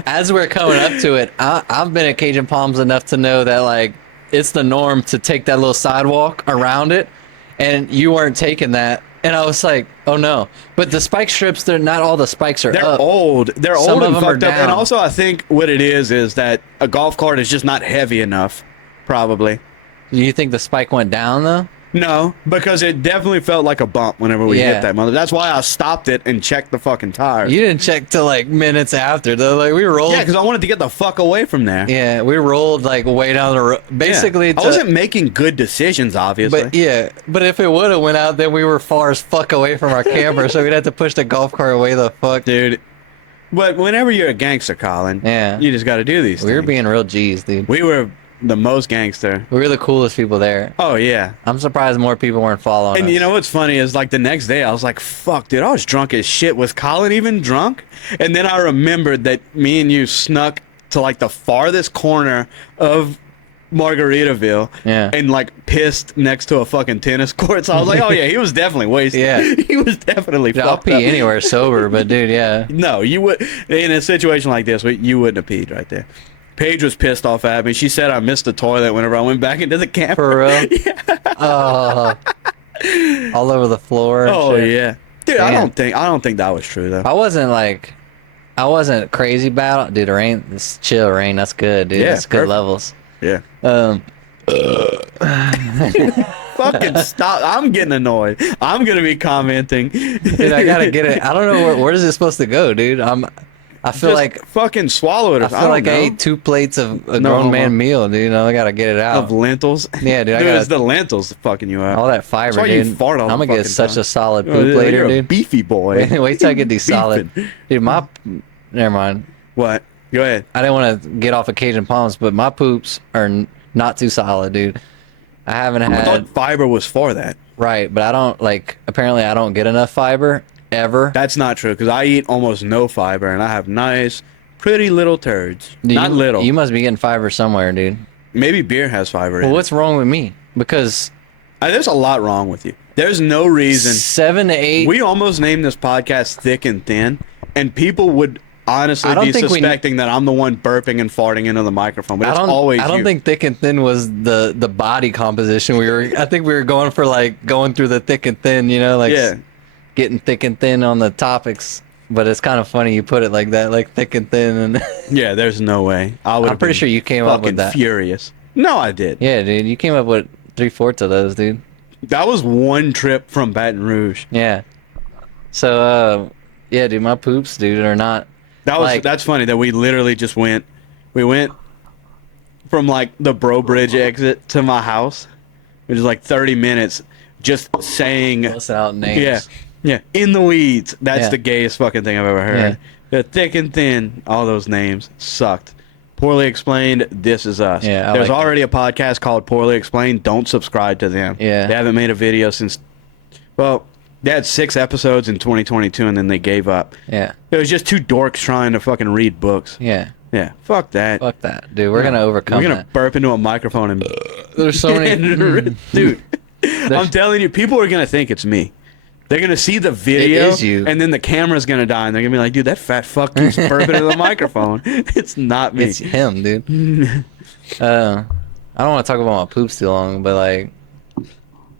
as we're coming up to it, I've been at Cajun Palms enough to know that, like, it's the norm to take that little sidewalk around it, and you weren't taking that. And I was like, oh no. But the spike strips, not all the spikes are They're up. old. They're Some old of and them are fucked up. down. And also, I think what it is that a golf cart is just not heavy enough, probably. Do you think the spike went down though? No, because it definitely felt like a bump whenever we Yeah. hit that mother. That's why I stopped it and checked the fucking tires. You didn't check till like minutes after though. Like we rolled. Yeah, because I wanted to get the fuck away from there. Yeah, we rolled like way down the road. Basically, I wasn't making good decisions, obviously. But yeah, but if it would have went out, then we were far as fuck away from our camper, so we'd have to push the golf cart away the fuck. Dude. But whenever you're a gangster, Colin, Yeah. you just got to do these We were things. being real G's, dude. We were the most gangster. We were the coolest people there. Oh, yeah. I'm surprised more people weren't following And us. you know what's funny is like the next day I was like, fuck, dude, I was drunk as shit. Was Colin even drunk? And then I remembered that me and you snuck to like the farthest corner of Margaritaville Yeah. and like pissed next to a fucking tennis court. So I was like, oh yeah, he was definitely wasted. Yeah. He was definitely Dude, I'll fucked pee up. anywhere sober, but dude, yeah. No, you would in a situation like this, you wouldn't have peed right there. Paige was pissed off at me. She said I missed the toilet whenever I went back into the camper. For real? Oh. All over the floor. and Oh shit. yeah, dude. I Damn. don't think that was true though. I wasn't crazy about it. Dude, rain, it's chill rain. That's good, dude. Yeah, That's good perfect. levels. Yeah. Fucking stop! I'm getting annoyed. I'm gonna be commenting. Dude, I gotta get it. I don't know where is it supposed to go, dude. I feel Just like fucking swallow it. I feel like I ate 2 plates of a No, grown man homo. meal, dude. I gotta get it out. of lentils. Yeah, dude, I Dude, gotta- it's the lentils fucking you up. All that fiber, That's why you dude. fart all I'm the gonna get fucking such time. a solid Oh, poop you're later, a dude. beefy boy. Wait till I get these solid. Beefing. Dude, never mind. What? Go ahead. I didn't want to get off of Cajun Palms, but my poops are not too solid, dude. I haven't I had thought fiber was for that. right, but I don't like. Apparently, I don't get enough fiber ever. That's not true because I eat almost no fiber and I have nice, pretty little turds. Dude, Not little. You must be getting fiber somewhere, dude. Maybe beer has fiber in Well, it. what's wrong with me? Because There's a lot wrong with you. There's no reason. 7 to 8. We almost named this podcast Thick and Thin, and people would honestly I don't be think we- suspecting that I'm the one burping and farting into the microphone, but it's always I don't you. think thick and thin was the body composition. I think we were going for like going through the thick and thin, you know, like Yeah. getting thick and thin on the topics. But it's kind of funny you put it like that, like thick and thin. And Yeah, there's no way. I would. I'm pretty sure you came up with that. Furious. No, I did. Yeah, dude, you came up with 3/4 of those, dude. That was one trip from Baton Rouge. Yeah. So, yeah, dude, my poops, dude, are not. That's funny that we literally just went. We went from like the Bro Bridge exit to my house, which is like 30 minutes, just saying. Listen out names. Yeah, yeah. In the weeds. That's Yeah. the gayest fucking thing I've ever heard. The thick and thin. All those names sucked. Poorly Explained. This is us. Yeah, I There's like that. already a podcast called Poorly Explained. Don't subscribe to them. Yeah. They haven't made a video since. Well, they had 6 episodes in 2022, and then they gave up. Yeah. It was just 2 dorks trying to fucking read books. Yeah. Yeah, fuck that. Fuck that, dude. We're gonna overcome We're gonna that. burp into a microphone and. There's so many. Dude, I'm telling you, people are gonna think it's me. They're gonna see the video, is you. and then the camera's gonna die, and they're gonna be like, "Dude, that fat fuck keeps burping into the microphone." It's not me. It's him, dude. I don't want to talk about my poops too long, but like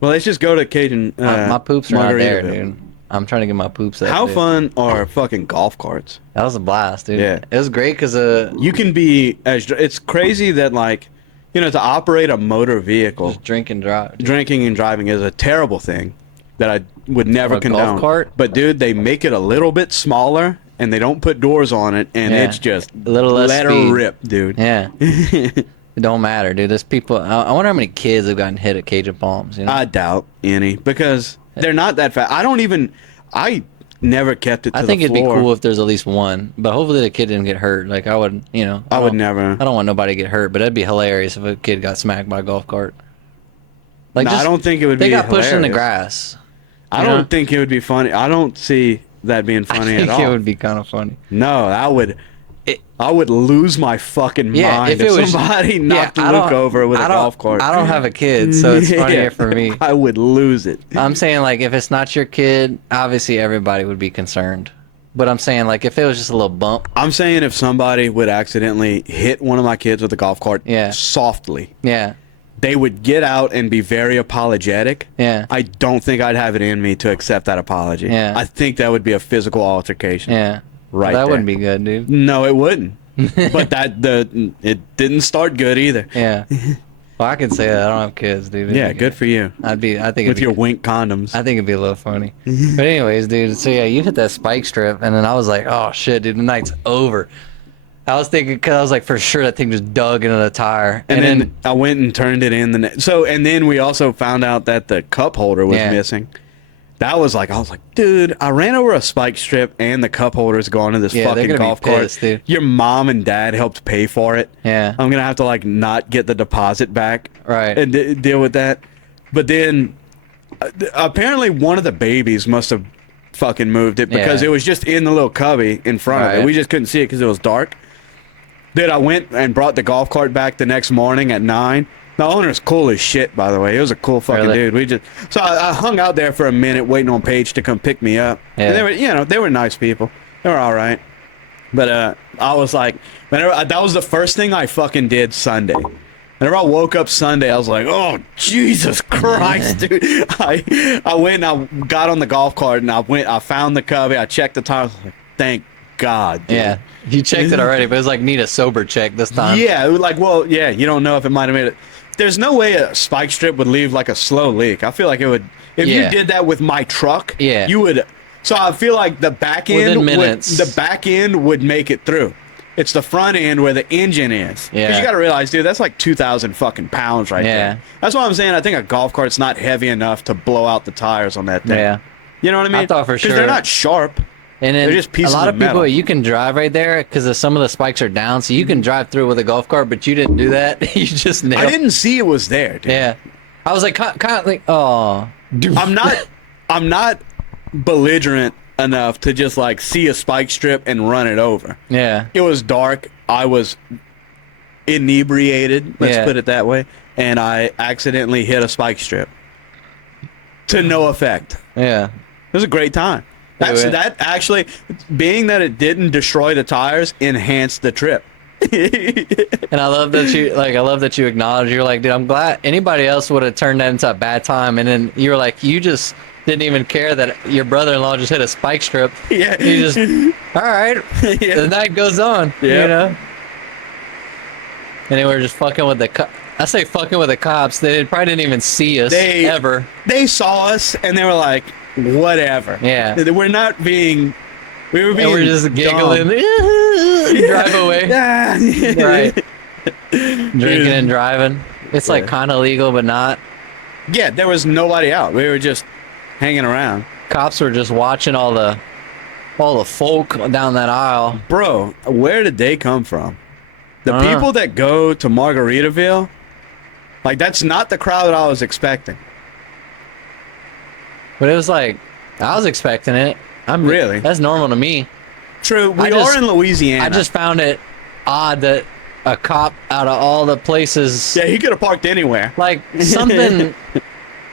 Well, let's just go to Cajun. my poops are not there, Margaritaville. dude. I'm trying to get my poops up. How dude. fun are fucking golf carts? That was a blast, dude. Yeah. It was great because You can be as. It's crazy that like, to operate a motor vehicle, just drink and drive. dude. drinking and driving is a terrible thing that I would never A golf condone. cart? But dude, they make it a little bit smaller and they don't put doors on it, and Yeah. it's just A little less let her speed. rip, dude. Yeah. It don't matter, dude. There's people. I wonder how many kids have gotten hit at Cajun Palms. You know. I doubt any because they're not that fast. I never kept it to I think the it'd be floor. cool if there's at least one, but hopefully the kid didn't get hurt. Like I would, I would don't- never. I don't want nobody to get hurt, but it'd be hilarious if a kid got smacked by a golf cart. Like No, I don't think it would They be got pushed in the hilarious. grass. I you don't know? think it would be funny. I don't see that being I funny think at all. it would be kind of funny. No, I would lose my fucking Yeah, mind if it was somebody knocked I Luke don't- over with a I don't- golf cart. I don't have a kid, so it's funnier Yeah, for me. I would lose it. I'm saying like if it's not your kid, obviously everybody would be concerned. But I'm saying like if it was just a little bump, I'm saying if somebody would accidentally hit one of my kids with a golf cart Yeah. softly, yeah, they would get out and be very apologetic. yeah, I don't think I'd have it in me to accept that apology. Yeah. I think that would be a physical altercation. yeah. Right That there. wouldn't be good, dude. No, it wouldn't. But it didn't start good either. Yeah. Well, I can say that. I don't have kids, dude. Yeah, good for you. I think With your wink condoms. I think it'd be a little funny. But anyways, dude. So yeah, you hit that spike strip, and then I was like, oh shit, dude, the night's over. I was thinking, cause I was like, for sure that thing just dug into the tire. And then I went and turned it in and then we also found out that the cup holder was missing. That was like, I was like, dude, I ran over a spike strip and the cup holder's gone to this fucking golf cart. Dude. Your mom and dad helped pay for it. Yeah. I'm gonna have to like not get the deposit back. Right. And deal with that. But then apparently one of the babies must have fucking moved it because it was just in the little cubby in front of it. We just couldn't see it because it was dark. Dude, I went and brought the golf cart back the next morning at 9. The owner's cool as shit, by the way. He was a cool fucking dude. So I hung out there for a minute waiting on Paige to come pick me up. Yeah. And they were, they were nice people. They were all right. But I was like, that was the first thing I fucking did Sunday. Whenever I woke up Sunday, I was like, oh, Jesus Christ, dude. I went and I got on the golf cart and I found the cubby. I checked the tires. I was like, thank God, dude. Yeah. You checked it already, but it was like, need a sober check this time. Yeah, it was like, well, yeah, you don't know if it might have made it. There's no way a spike strip would leave like a slow leak. I feel like it would. If you did that with my truck, you would. So I feel like the back end, would make it through. It's the front end where the engine is. Yeah. Because you got to realize, dude, that's like 2,000 fucking pounds right there. That's what I'm saying. I think a golf cart's not heavy enough to blow out the tires on that thing. Yeah. You know what I mean? I thought for sure. Because they're not sharp. And then they're just pieces a lot of people, metal. you can drive right there because some of the spikes are down, so you can drive through with a golf cart, but you didn't do that. You just nailed. I didn't see it was there, dude. Yeah. I was like, kind of like, oh. I'm not belligerent enough to just like see a spike strip and run it over. Yeah. It was dark. I was inebriated, let's put it that way, and I accidentally hit a spike strip. To no effect. Yeah. It was a great time. That actually, being that it didn't destroy the tires, enhanced the trip. And I love that you acknowledge. You're like, dude, I'm glad anybody else would have turned that into a bad time. And then you were like, you just didn't even care that your brother-in-law just hit a spike strip. Yeah. You just, all right. The night goes on. Yeah. You know. And they were just fucking with I say fucking with the cops. They probably didn't even see us ever. They saw us and they were like, whatever. Yeah. We were being just giggling. Drive away. Right. Drinking and driving. It's like kind of legal, but not. Yeah, there was nobody out. We were just hanging around. Cops were just watching all the folk down that aisle. Bro, where did they come from? The people that go to Margaritaville, like that's not the crowd I was expecting. But it was like, I was expecting it. Really? That's normal to me. True. We are in Louisiana. I just found it odd that a cop out of all the places. Yeah, he could have parked anywhere. Like something.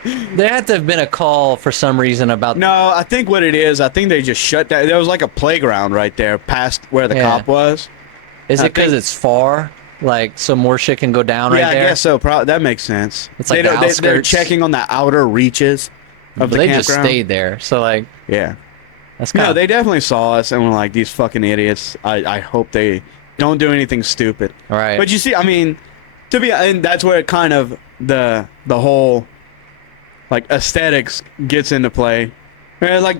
There had to have been a call for some reason about. No, I think what it is, I think they just shut down. There was like a playground right there past where the cop was. Is it because it's far? Like, so more shit can go down right there? Yeah, I guess so. That makes sense. It's like they're checking on the outer reaches of the campground. Just stayed there. So, like... Yeah. No, they definitely saw us and were like, these fucking idiots. I hope they don't do anything stupid. Right. But you see, I mean, and that's where it kind of, the whole, like, aesthetics gets into play. Like,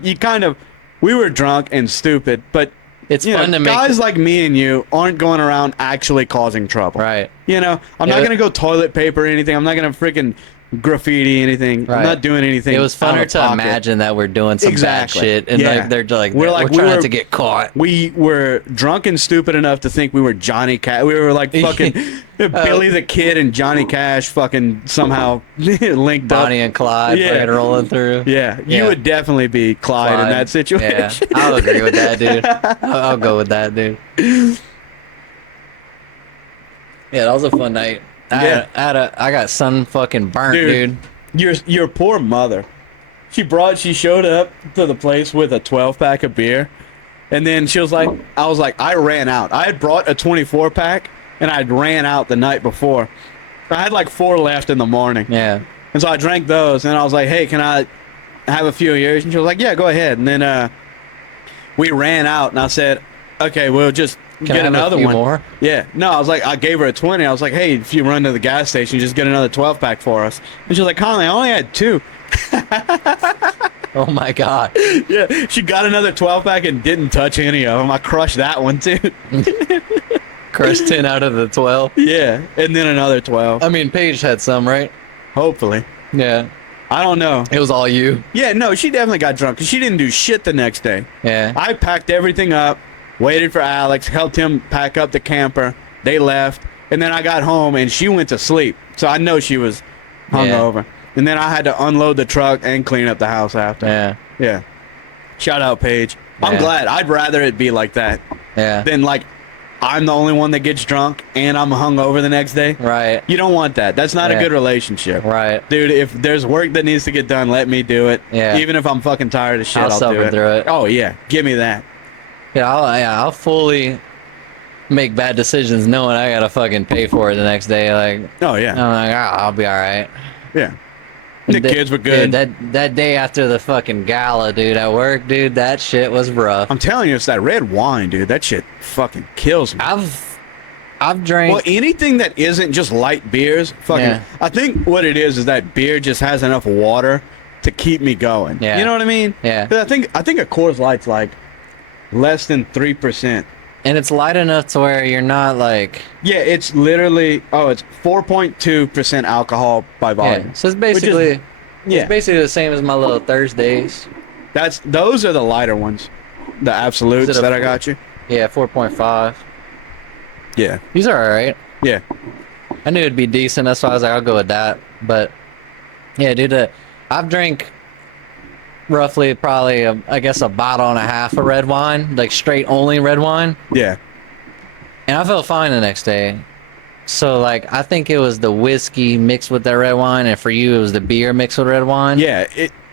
we were drunk and stupid, but... It's fun to make guys like me and you aren't going around actually causing trouble. Right. I'm not going to go toilet paper or anything. I'm not going to freaking graffiti anything. Right. I'm not doing anything. It was funner to imagine that we're doing some bad shit and like they're like we're trying not to get caught. We were drunk and stupid enough to think we were Johnny Cash. We were like fucking Billy the Kid and Johnny Cash fucking somehow linked up. Bonnie and Clyde fucking rolling through. Yeah. You would definitely be Clyde in that situation. Yeah, I'll agree with that, dude. I'll go with that, dude. Yeah, that was a fun night. I got sun fucking burnt, dude. Your poor mother. She showed up to the place with a 12-pack of beer, and then I ran out. I had brought a 24-pack, and I ran out the night before. I had like 4 left in the morning. Yeah. And so I drank those, and I was like, hey, can I have a few of yours? And she was like, yeah, go ahead. And then we ran out, and I said, okay, we'll just Can I have a few more? Yeah. No, I was like, I gave her a 20. I was like, hey, if you run to the gas station, just get another 12-pack for us. And she was like, Conley, I only had 2. Oh my god. Yeah, she got another 12-pack and didn't touch any of them. I crushed that one too. Crushed 10 out of the 12. Yeah, and then another 12. I mean, Paige had some, right? Hopefully. Yeah. I don't know. It was all you. Yeah, no, she definitely got drunk because she didn't do shit the next day. Yeah. I packed everything up, waited for Alex, helped him pack up the camper. They left, and then I got home and she went to sleep. So I know she was hungover. And then I had to unload the truck and clean up the house after. Yeah. Yeah. Shout out Paige. I'm Yeah. glad. I'd rather it be like that Yeah. than like I'm the only one that gets drunk and I'm hungover the next day. Right. You don't want that. That's not a Yeah. good relationship. Right. Dude, if there's work that needs to get done, let me do it. Yeah. Even if I'm fucking tired of shit, I'll I'll do suffer it. through it. Oh, yeah. Give me that. I'll fully make bad decisions knowing I gotta fucking pay for it the next day. Like, Oh, yeah. I'm like, I'll be all right. Yeah. The kids were good. Dude, that day after the fucking gala, dude, at work, dude, that shit was rough. I'm telling you, it's that red wine, dude. That shit fucking kills me. I've drank. Well, anything that isn't just light beers, fucking. Yeah. I think what it is that beer just has enough water to keep me going. Yeah. You know what I mean? Yeah. 'Cause I think a Coors Light's like less than 3%. And it's light enough to where you're not like. Yeah, it's literally it's 4.2% alcohol by volume. Yeah. So it's basically. Yeah. It's basically the same as my little Thursdays. Those are the lighter ones, the absolutes Is it a that I four? got you. Yeah, 4.5. Yeah. These are alright. Yeah. I knew it'd be decent. That's why I was like, I'll go with that. But yeah, dude, I've drank roughly probably I guess a bottle and a half of red wine, like straight only red wine, Yeah. and I felt fine the next day. So like I think it was the whiskey mixed with that red wine, and for you it was the beer mixed with red wine. Yeah.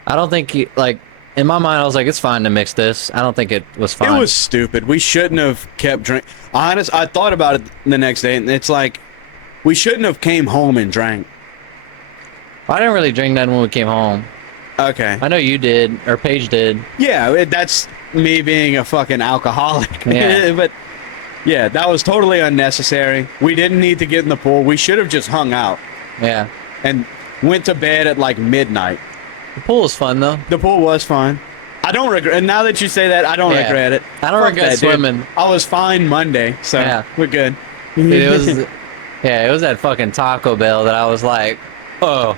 I don't think like in my mind I was like it's fine to mix this. I don't think it was fine. It was stupid. We shouldn't have kept drinking. I thought about it the next day, and it's like we shouldn't have came home and drank. I didn't really drink that when we came home. Okay. I know you did, or Paige did. Yeah, that's me being a fucking alcoholic. Yeah. But yeah, that was totally unnecessary. We didn't need to get in the pool. We should have just hung out Yeah. and went to bed at like midnight. The pool was fun though. The pool was fun. I don't regret. And now that you say that, I don't Yeah. regret it. I don't regret that, dude. swimming. I was fine Monday, so Yeah. we're good. Dude, it was, yeah, it was that fucking Taco Bell that I was like, oh,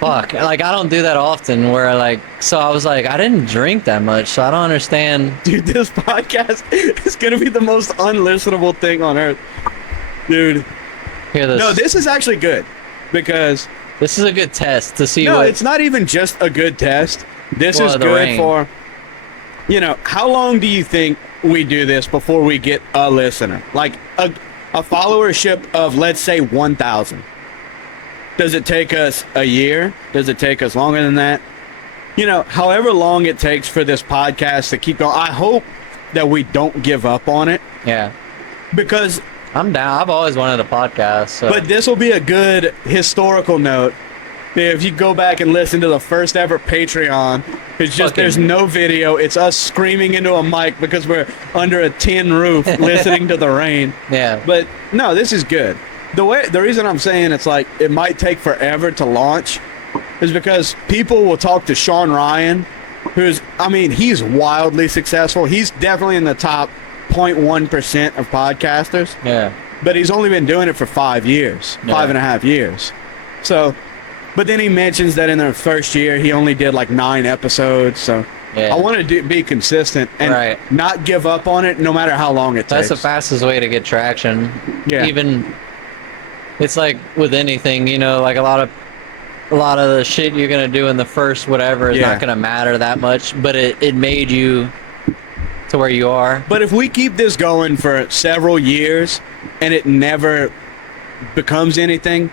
fuck. Like, I don't do that often where, like, so I was like, I didn't drink that much, so I don't understand. Dude, this podcast is gonna be the most unlistenable thing on earth, dude. Here, this, No, this is actually good because this is a good test to see no, what. it's not even just a good test. This Well, is the good rain. for, how long do you think we do this before we get a listener? Like a followership of, let's say, 1,000. Does it take us a year? Does it take us longer than that? However long it takes for this podcast to keep going, I hope that we don't give up on it Yeah. because, I'm down. I've always wanted a podcast. So. but this will be a good historical note. If you go back and listen to the first ever Patreon, it's just there's no video. It's us screaming into a mic because we're under a tin roof listening to the rain. Yeah. But no, this is good. The reason I'm saying it's like it might take forever to launch is because people will talk to Sean Ryan, he's wildly successful. He's definitely in the top 0.1% of podcasters. Yeah. But he's only been doing it for 5 years, Yeah. 5.5 years. So, but then he mentions that in their first year, he only did like 9 episodes. So Yeah. I want to be consistent and Right. not give up on it no matter how long it That's takes. the fastest way to get traction. Yeah. Even it's like with anything, like a lot of the shit you're gonna do in the first whatever is Yeah. not gonna matter that much, but it made you to where you are. But if we keep this going for several years and it never becomes anything,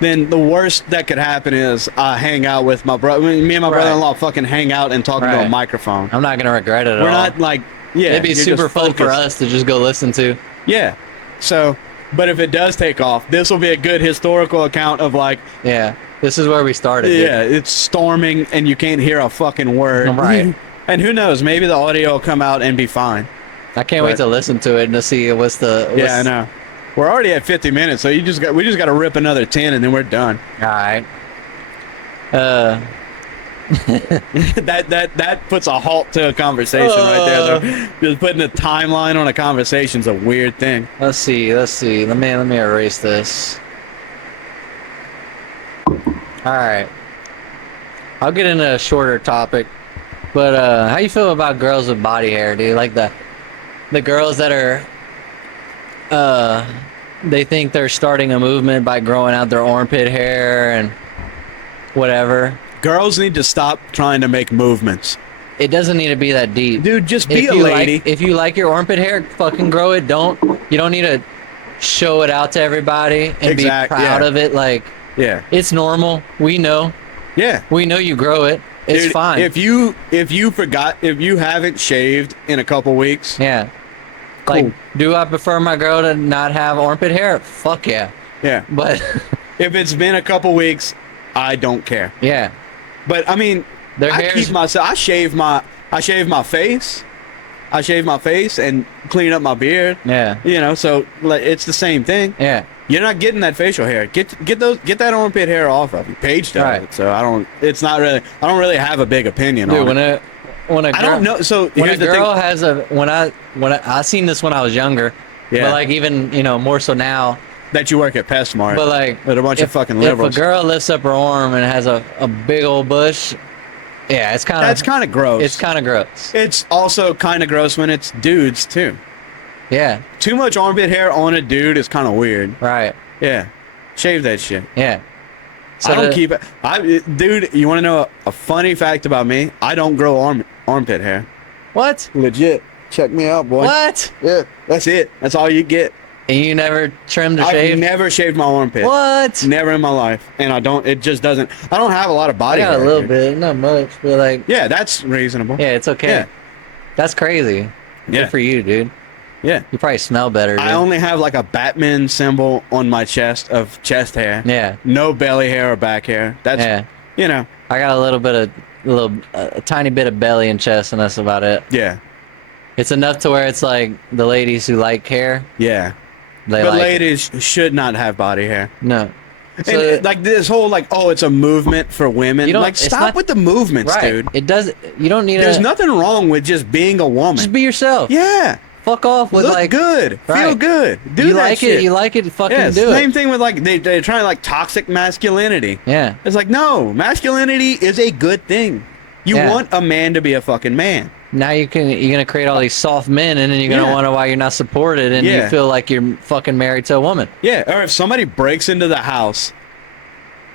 then the worst that could happen is I hang out with my brother. Me and my Right. brother-in-law fucking hang out and talk into a Right. microphone. I'm not gonna regret it at We're all. not like, yeah. It'd be you're super just fun for focused. us to just go listen to. Yeah. So, but if it does take off, this will be a good historical account of like, Yeah. This is where we started. dude. yeah, it's storming and you can't hear a fucking word. Right. And who knows, maybe the audio will come out and be fine. I can't wait to listen to it and to see what's Yeah, I know. We're already at 50 minutes, so we just got to rip another 10 and then we're done. All right. That puts a halt to a conversation right there. Though. Just putting a timeline on a conversation is a weird thing. Let's see. Let me erase this. All right. I'll get into a shorter topic, but how you feel about girls with body hair, dude? Like the girls that are they think they're starting a movement by growing out their armpit hair and whatever. Girls need to stop trying to make movements. It doesn't need to be that deep. Dude, just be a lady. If you like your armpit hair, fucking grow it. You don't need to show it out to everybody and be proud of it. Like, yeah, it's normal. We know. Yeah. We know you grow it. It's Dude, fine. If you haven't shaved in a couple weeks. Yeah. Cool. Like, do I prefer my girl to not have armpit hair? Fuck yeah. Yeah. But if it's been a couple weeks, I don't care. Yeah. But I mean, I shave my face. I shave my face and clean up my beard. Yeah. You know, so like, it's the same thing. Yeah. You're not getting that facial hair. Get that armpit hair off of you. Paige does it, so I don't really have a big opinion on it. When a girl, I don't know. So when here's a girl the thing. has I seen this when I was younger. Yeah. But like even more so now. That you work at PestSmart. But like with a bunch of fucking liberals. If a girl lifts up her arm and has a big old bush, yeah, that's kind of gross. It's kind of gross. It's also kind of gross when it's dudes too. Yeah. Too much armpit hair on a dude is kind of weird. Right. Yeah. Shave that shit. Yeah. So I don't keep it. Dude, you want to know a funny fact about me? I don't grow armpit hair. What? Legit. Check me out, boy. What? Yeah. That's it. That's all you get. And you never trimmed or shaved? I've never shaved my armpit. What? Never in my life. And I don't have a lot of body hair. I got a little bit, not much, but like. Yeah, that's reasonable. Yeah, it's okay. Yeah. That's crazy. Yeah. Good for you, dude. Yeah. You probably smell better, dude. I only have like a Batman symbol on my chest of chest hair. Yeah. No belly hair or back hair. That's, I got a tiny bit of belly and chest, and that's about it. Yeah. It's enough to where it's like the ladies who like hair. Yeah. But like ladies should not have body hair. No. So, and like this whole like, oh, it's a movement for women. Like, stop with the movements, dude. It does. You don't need. There's nothing wrong with just being a woman. Just be yourself. Yeah. Fuck off with Look like good. Right. Feel good. Do you that like shit. it. You like it. Fucking do it. Same thing with like they're trying like toxic masculinity. Yeah. It's like, no, masculinity is a good thing. You want a man to be a fucking man. Now you're gonna create all these soft men, and then you're gonna wonder why you're not supported, and you feel like you're fucking married to a woman. Yeah, or if somebody breaks into the house,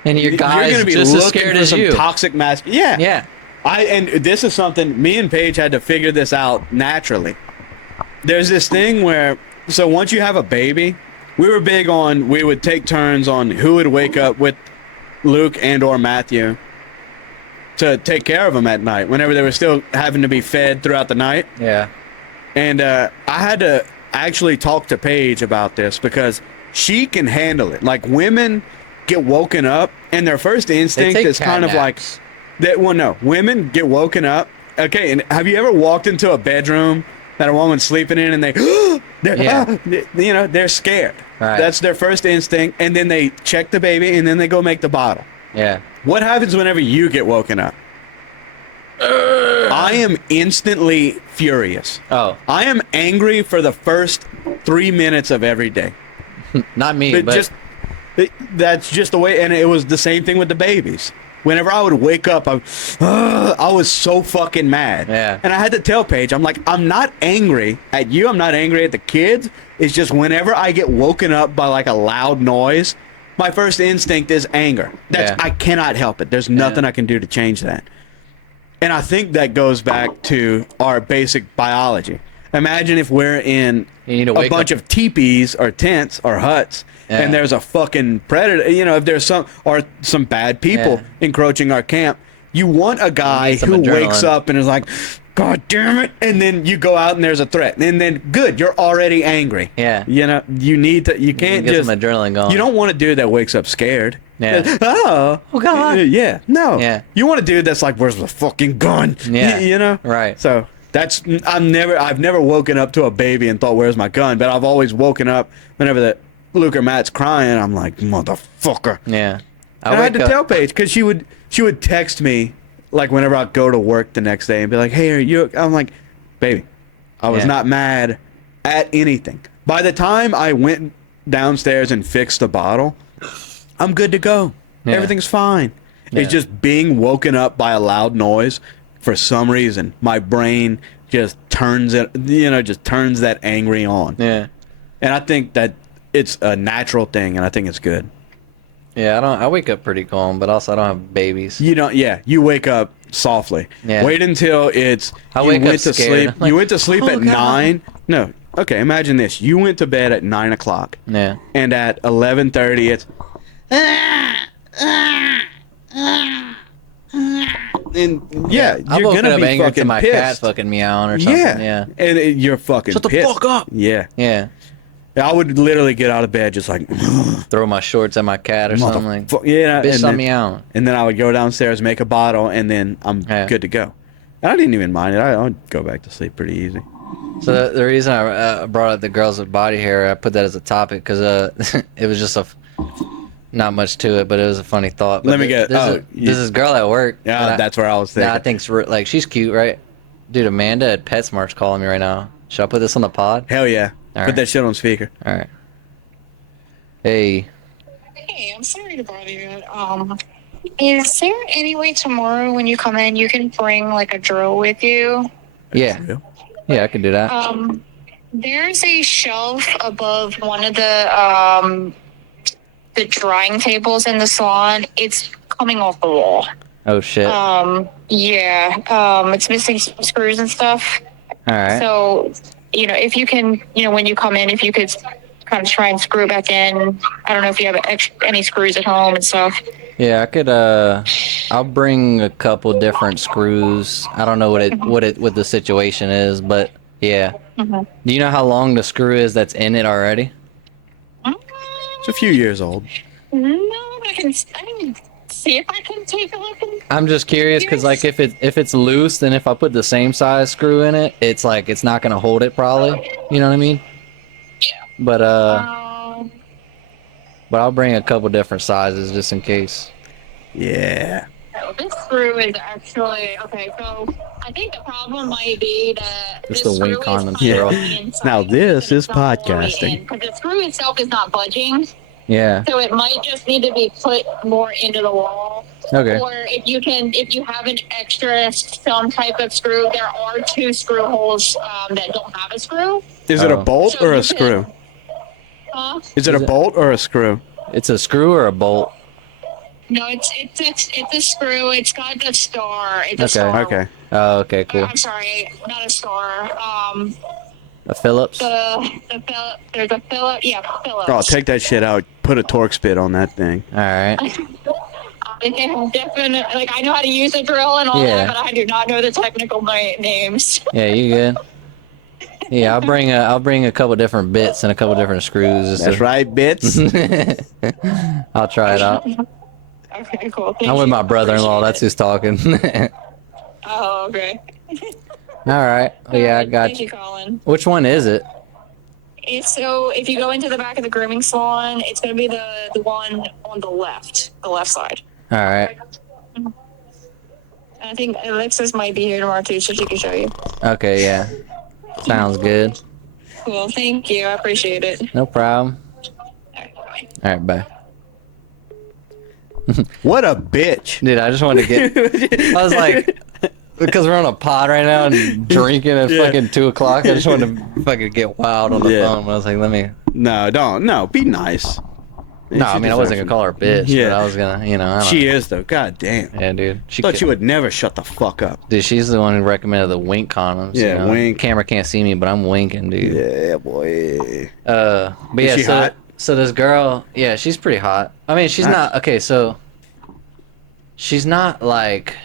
and your guy's gonna be just as looking scared for as some you. Toxic masculinity. Yeah. And this is something me and Paige had to figure this out naturally. There's this thing where, so once you have a baby, we would take turns on who would wake up with Luke and or Matthew to take care of them at night whenever they were still having to be fed throughout the night. Yeah. And I had to actually talk to Paige about this because she can handle it. Like, women get woken up and their first instinct is kind of like that. Well, no, women get woken up. Okay. And have you ever walked into a bedroom that a woman's sleeping in and they're scared. Right. That's their first instinct. And then they check the baby and then they go make the bottle. Yeah. What happens whenever you get woken up? I am instantly furious. Oh. I am angry for the first 3 minutes of every day. Not me, but that's just the way. And it was the same thing with the babies. Whenever I would wake up, I was so fucking mad. Yeah. And I had to tell Paige, I'm like, I'm not angry at you. I'm not angry at the kids. It's just whenever I get woken up by like a loud noise, my first instinct is anger. I cannot help it. There's nothing I can do to change that. And I think that goes back to our basic biology. Imagine if we're in a bunch of teepees or tents or huts, and there's a fucking predator. If there's some bad people encroaching our camp, you want a guy who wakes up and is like, God damn it, and then you go out and there's a threat, and then good, you're already angry. Yeah. You can't get just some adrenaline going. You don't want a dude that wakes up scared. Yeah. Oh God. Yeah. No. Yeah. You want a dude that's like, where's the fucking gun? Yeah. You know. Right. So I've never woken up to a baby and thought, "Where's my gun?" But I've always woken up whenever Luke or Matt's crying. I'm like, "Motherfucker!" Yeah. I had to tell Paige because she would text me like whenever I'd go to work the next day and be like, "Hey, are you?" I'm like, "Baby, I was not mad at anything." By the time I went downstairs and fixed the bottle, I'm good to go. Yeah. Everything's fine. Yeah. It's just being woken up by a loud noise. For some reason, my brain just turns it, just turns that angry on. Yeah. And I think that it's a natural thing, and I think it's good. Yeah, I wake up pretty calm, but also I don't have babies. You wake up softly. Yeah. Wait until I wake up scared. sleep. Like, you went to sleep oh, at God. 9. No. Okay, imagine this. You went to bed at 9 o'clock. Yeah. And at 11:30, it's... And I've you're woken gonna up be angry to fucking my pissed. cat fucking meowing or something. Yeah. And you're fucking Shut the pissed. fuck up. Yeah. Yeah. I would literally get out of bed just like, Throw my shorts at my cat or something like. yeah, Bitch, and stop then, meowing. and then I would go downstairs, make a bottle, and then I'm good to go. And I didn't even mind it. I would go back to sleep pretty easy. So the reason I brought up the girls with body hair, I put that as a topic because it was just not much to it, but it was a funny thought. But this girl at work. Yeah, that's where I was thinking. I think like she's cute, right? Dude, Amanda at PetSmart's calling me right now. Should I put this on the pod? Hell yeah. All Put right. that shit on speaker. All right. Hey. Hey, I'm sorry to bother you. Is there any way tomorrow when you come in you can bring like a drill with you? Yeah. Yeah, I can do that. There's a shelf above one of the drying tables in the salon. It's coming off the wall. Oh shit. It's missing some screws and stuff. All right. So, if you can, when you come in, if you could kind of try and screw it back in. I don't know if you have any screws at home and stuff. Yeah, I could. I'll bring a couple different screws. I don't know what the situation is, but yeah. Mm-hmm. Do you know how long the screw is that's in it already? It's a few years old. No, I can see if I can take a look. I'm just curious because like if it's loose, then if I put the same size screw in it, it's like it's not gonna hold it probably. You know what I mean? Yeah. But I'll bring a couple different sizes just in case. Yeah. So this screw is actually okay. So I think the problem might be that It's this the wing screw is condoms, kind of girl. on the inside, Now this is it's not all the way podcasting. in, 'cause the screw itself is not budging, Yeah. so it might just need to be put more into the wall. Okay. Or if you have an extra some type of screw, there are 2 screw holes that don't have a screw. Is it a Oh. bolt So or you a screw? Is it a Is it- bolt or a screw? It's a screw or a bolt? No, it's a screw. It's got a star. It's a Okay. star. Okay. Oh, okay, cool. I'm sorry, not a star. A Phillips? There's a Phillips. Yeah, Phillips. Oh, take that shit out. Put a torque spit on that thing. All right. I can definitely, like, I know how to use a drill and all Yeah. that, but I do not know the technical names. Yeah, you good? Yeah, I'll bring a couple different bits and a couple different screws. Just That's to- right, bits. I'll try it out. Okay, cool. I'm with my brother-in-law. That's who's talking. Oh, okay. All right. Well, yeah, I got Thank you, Colin. Which one is it? So if you go into the back of the grooming salon, it's going to be the one on the left side. All right. I think Alexis might be here tomorrow too, so she can show you. Okay, yeah. Sounds good. Cool, thank you. I appreciate it. No problem. All right, bye. All right, bye. What a bitch. Dude, I just wanted to get... I was like... Because we're on a pod right now and drinking at Yeah. fucking 2 o'clock, I just wanted to fucking get wild on the Yeah. phone. I was like, let me... No, don't. No, be nice. No, I mean, I wasn't going to call her a bitch, Yeah. but I was going to, I don't She know. is, though. God damn. Yeah, dude. She Thought could- you would never shut the fuck up. Dude, she's the one who recommended the wink condoms. Yeah, wink. Camera can't see me, but I'm winking, dude. Yeah, boy. But Is yeah, she so hot? so this girl, yeah, she's pretty hot. I mean, she's Nice. not okay. So she's not like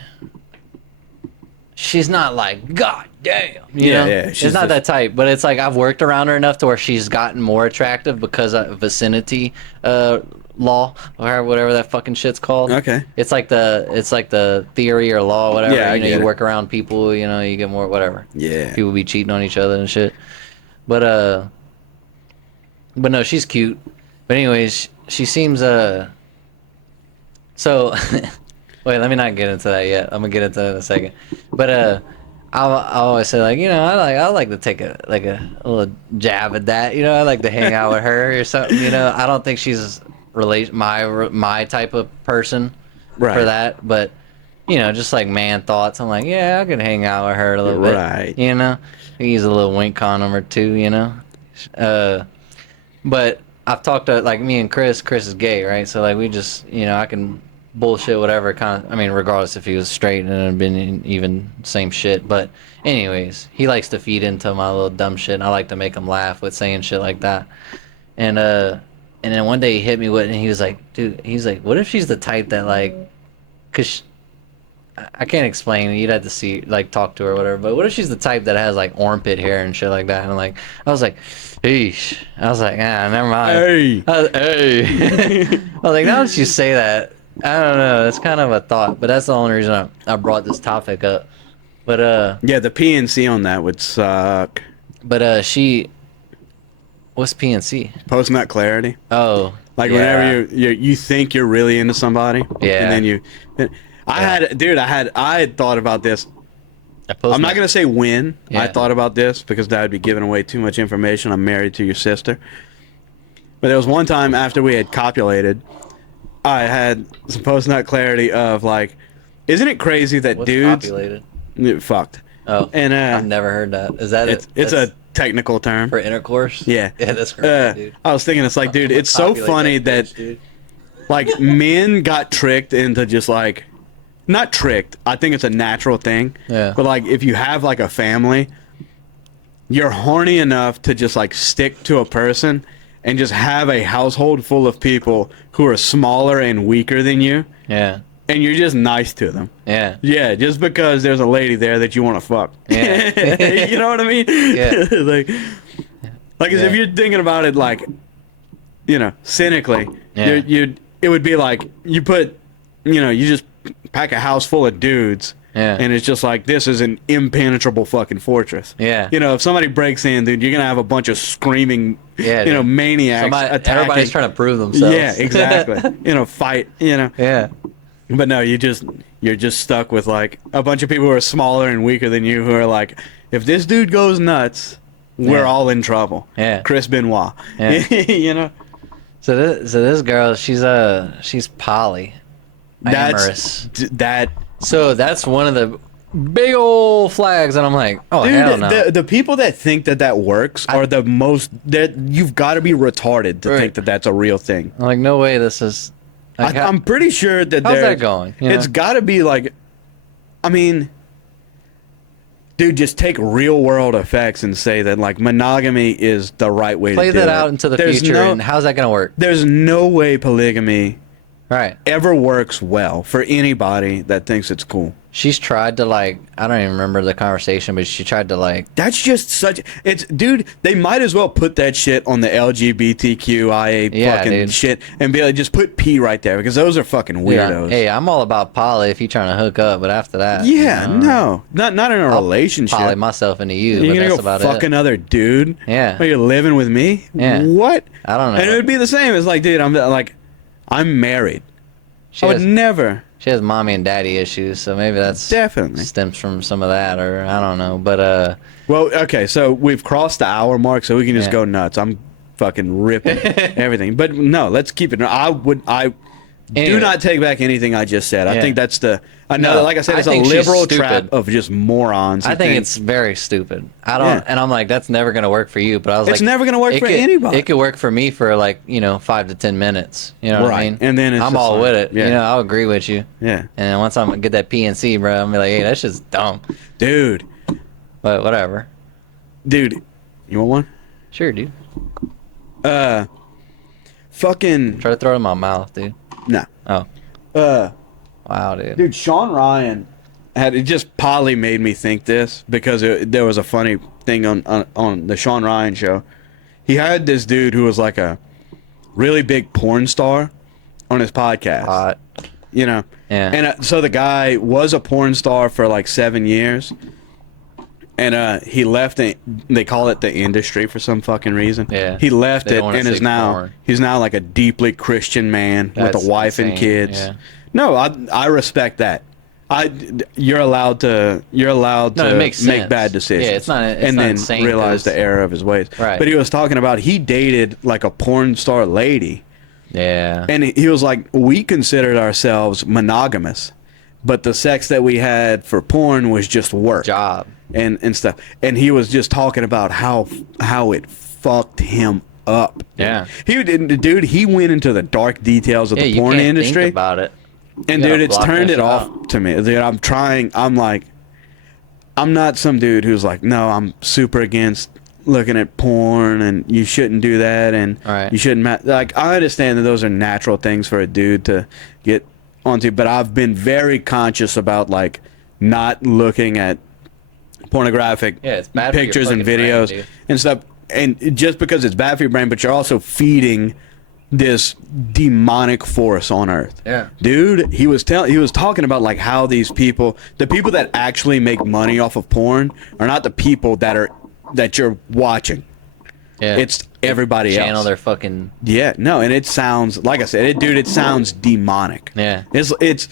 god damn. You Yeah, know? yeah, She's she's not just- that type, but it's like I've worked around her enough to where she's gotten more attractive because of vicinity law or whatever that fucking shit's called. Okay. It's like the theory or law, whatever. Yeah, I you get it. work around people. You get more whatever. Yeah. People be cheating on each other and shit. But no, she's cute. But anyways, she seems So, wait, let me not get into that yet. I'm gonna get into that in a second. But I always say like, I like to take a little jab at that. I like to hang out with her or something. I don't think she's my type of person Right. for that. But just like man thoughts, I'm like, yeah, I could hang out with her a little bit. Right. Use a little wink condom or two. But I've talked to like me and Chris. Chris is gay, right? So like we just, I can bullshit whatever kind of. I mean, regardless if he was straight and it had been even same shit. But anyways, he likes to feed into my little dumb shit. And I like to make him laugh with saying shit like that. And then one day he hit me with, and he was like, dude, he's like, what if she's the type that like, cause I can't explain it. You'd have to see, like, talk to her or whatever. But what if she's the type that has like armpit hair and shit like that? And like, I was like, eesh. I was like, never mind. Hey. Hey. I was like, now that you say that, I don't know. That's kind of a thought, but that's the only reason I brought this topic up. But Yeah, the PNC on that would suck. But what's PNC? Post nut clarity. Oh, Like yeah. whenever you think you're really into somebody, Yeah. and then I had thought about this. I'm not gonna say when I Yeah. thought about this because that would be giving away too much information. I'm married to your sister, but there was one time after we had copulated, I had some post nut clarity of like, isn't it crazy that What's dudes populated? fucked? Oh, And I've never heard that. Is that it's that's a technical term. for intercourse? Yeah. Yeah, that's crazy, dude. I was thinking, it's like, dude, it's so Populate funny bitch, that dude. like men got tricked into just like, not tricked, I think it's a natural thing. Yeah. But like if you have like a family, you're horny enough to just like stick to a person and just have a household full of people who are smaller and weaker than you, Yeah. and you're just nice to them. Yeah. Yeah, just because there's a lady there that you want to fuck. Yeah. You know what I mean? Yeah. like as if Yeah. you're thinking about it like, cynically, Yeah. it would be like you put, you just pack a house full of dudes. Yeah. And it's just like, this is an impenetrable fucking fortress. Yeah. If somebody breaks in, dude, you're going to have a bunch of screaming, Yeah, dude. maniacs attacking. Everybody's trying to prove themselves. Yeah, exactly. Fight, Yeah. But no, you're just stuck with like a bunch of people who are smaller and weaker than you who are like, if this dude goes nuts, we're Yeah. all in trouble. Yeah. Chris Benoit. Yeah. So this girl, she's poly. Amorous. So that's one of the big old flags, and I'm like, oh, Dude, hell no. the people that think that works are the most, that you've got to be retarded to Right. think that that's a real thing. I'm like, no way, this is. Like, I'm pretty sure that how's there's- that going? It's got to be like, I mean, dude, just take real world effects and say that like monogamy is the right way play to do that it. out into the There's future, no- and how's that gonna work? There's no way polygamy Right. ever works well for anybody that thinks it's cool. She's tried to like, I don't even remember the conversation, but she tried to like, That's just dude, they might as well put that shit on the LGBTQIA Yeah, fucking dude. shit and be like, just put P right there because those are fucking weirdos. hey, I'm all about poly if you're trying to hook up, but after that, Yeah, no, not in a relationship. poly myself into you. You're But gonna that's go about fuck it. another dude? Yeah. Are you living with me? Yeah. What? I don't know. And it would be the same. It's like, dude, I'm married. She I would has, never. she has mommy and daddy issues, so maybe that's Definitely. stems from some of that, or I don't know. But Well, okay, so we've crossed the hour mark, so we can just Yeah. go nuts. I'm fucking ripping everything. But no, let's keep it. I do Anyway. not take back anything I just said. I Yeah. think that's another, No, like I said, I it's a think she's liberal stupid. trap of just morons. I who think it's very stupid. I don't, Yeah. and I'm like, that's never gonna work for you. But I was It's like, never gonna work it for could- anybody. It could work for me for like 5 to 10 minutes. You know what I Right. mean? And then it's I'm just all like- with it. yeah. I'll agree with you. Yeah. And then once I'm gonna get that PNC, bro, I'm gonna be like, hey, that shit's dumb. Dude. But whatever. Dude. You want one? Sure, dude. Fucking. Try to throw it in my mouth, dude. No. Oh, wow, dude. Dude, Sean Ryan it just Polly made me think this because there was a funny thing on the Sean Ryan show. He had this dude who was like a really big porn star, on his podcast. Hot. You know, Yeah. and so the guy was a porn star for like 7 years, and he left it. They call it the industry for some fucking reason. Yeah. He left They it don't wanna and is say now porn. he's now like a deeply Christian man with That's a wife and insane, kids. yeah. No, I respect that. You're allowed to No, it makes make sense. bad decisions. Yeah, it's not and not then insane realize 'cause- the error of his ways. Right. But he was talking about he dated like a porn star lady. Yeah. And he was like, we considered ourselves monogamous, but the sex that we had for porn was just work Job. and stuff. And he was just talking about how it fucked him up. Yeah. Dude, he went into the dark details of Yeah, the you porn can't industry. think about it. And You gotta dude, it's block turned that it shit off out. to me. Dude, I'm like, I'm not some dude who's like, no, I'm super against looking at porn and you shouldn't do that and Right. you shouldn't like I understand that those are natural things for a dude to get onto, but I've been very conscious about like not looking at pornographic Yeah, it's bad for your pictures and fucking brain, videos dude. and stuff. And just because it's bad for your brain, but you're also feeding this demonic force on earth. Yeah. Dude, he was talking about like how these people, the people that actually make money off of porn are not the people that you're watching. Yeah. It's everybody Channel else. their fucking. Yeah, no, and it sounds like I said, it sounds demonic. Yeah. It's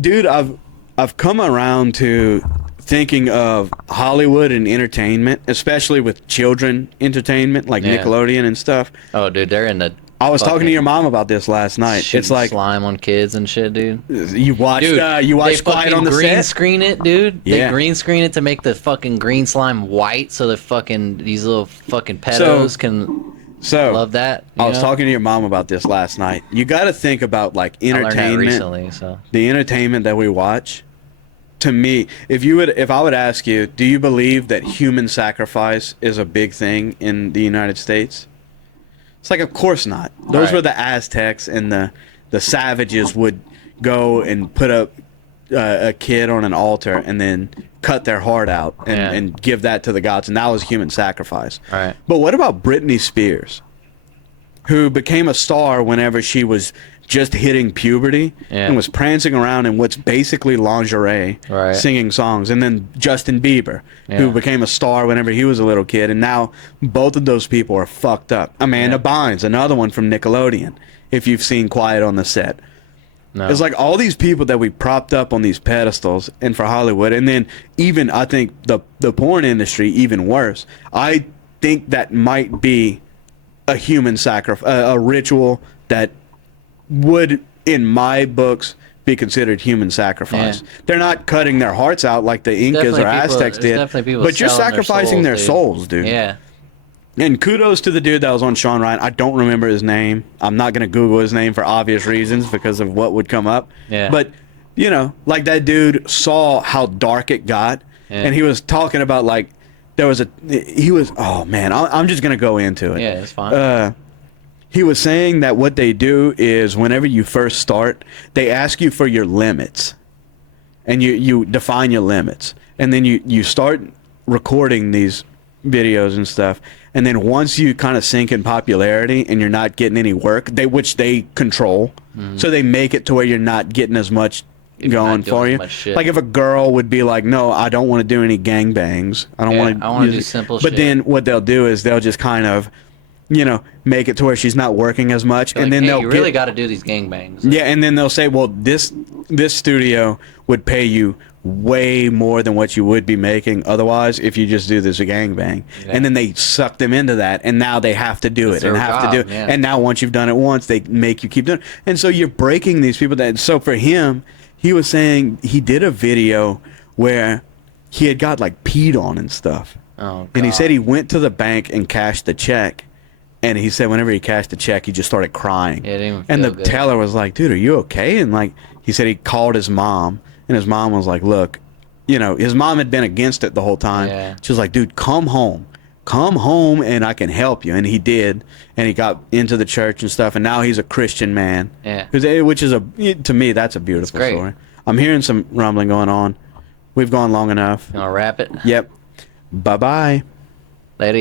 dude, I've come around to thinking of Hollywood and entertainment, especially with children entertainment like Yeah. Nickelodeon and stuff. Oh, dude, they're in the. I was talking to your mom about this last night. Shooting It's like slime on kids and shit, dude. you watched Dude, you watched they Quiet fucking on the green Set. screen it, dude. Yeah. They green screen it to make the fucking green slime white, so the fucking these little fucking pedos can So love that. I was talking to your mom about this last night. You got to think about like I learned that entertainment, recently, so the entertainment that we watch. To me, if I would ask you, do you believe that human sacrifice is a big thing in the United States? It's like, of course not. Those Right. were the Aztecs and the savages would go and put a kid on an altar and then cut their heart out and, Yeah. and give that to the gods, and that was human sacrifice. Right. But what about Britney Spears, who became a star whenever she was just hitting puberty Yeah. and was prancing around in what's basically lingerie, Right. singing songs, and then Justin Bieber, who Yeah. became a star whenever he was a little kid, and now both of those people are fucked up. Amanda Bynes, another one from Nickelodeon, if you've seen Quiet on the Set. no. It's like all these people that we propped up on these pedestals and for Hollywood, and then even I think the porn industry even worse. I think that might be a human sacrifice, a ritual that would, in my books, be considered human sacrifice. Yeah. They're not cutting their hearts out like the Incas or Definitely people- Aztecs there's did, definitely people but you're selling their sacrificing their souls, dude. Yeah. And kudos to the dude that was on Sean Ryan. I don't remember his name. I'm not going to Google his name for obvious reasons because of what would come up. Yeah. But, you know, like that dude saw how dark it got. Yeah. And he was talking about, like, oh, man, I'm just going to go into it. Yeah, it's fine. He was saying that what they do is whenever you first start, they ask you for your limits. And you define your limits. And then you start recording these videos and stuff. And then once you kind of sink in popularity and you're not getting any work, which they control, so they make it to where you're not getting as much going not doing for as you. much shit. Like if a girl would be like, no, I don't want to do any gangbangs. I don't Yeah, want to. I wanna do simple But shit. then what they'll do is they'll just kind of, make it to where she's not working as much, Like, and then hey, they'll you really got to do these gangbangs. yeah, and then they'll say, well, this studio would pay you way more than what you would be making otherwise if you just do this gangbang. Yeah. And then they suck them into that, and now they have to do That's it and their have to job, do it. yeah. And now once you've done it once, they make you keep doing it. And so you're breaking these people. So for him, he was saying he did a video where he had got like peed on and stuff. Oh, And he God. said he went to the bank and cashed the check. And he said whenever he cashed the check, he just started crying. Yeah, it didn't even And the feel good. teller was like, dude, are you okay? And like, he said he called his mom. And his mom was like, look, his mom had been against it the whole time. Yeah. She was like, dude, come home. Come home and I can help you. And he did. And he got into the church and stuff. And now he's a Christian man. Yeah. Which is, to me, that's a beautiful great. story. I'm hearing some rumbling going on. We've gone long enough. You want to wrap it? Yep. Bye-bye. Later.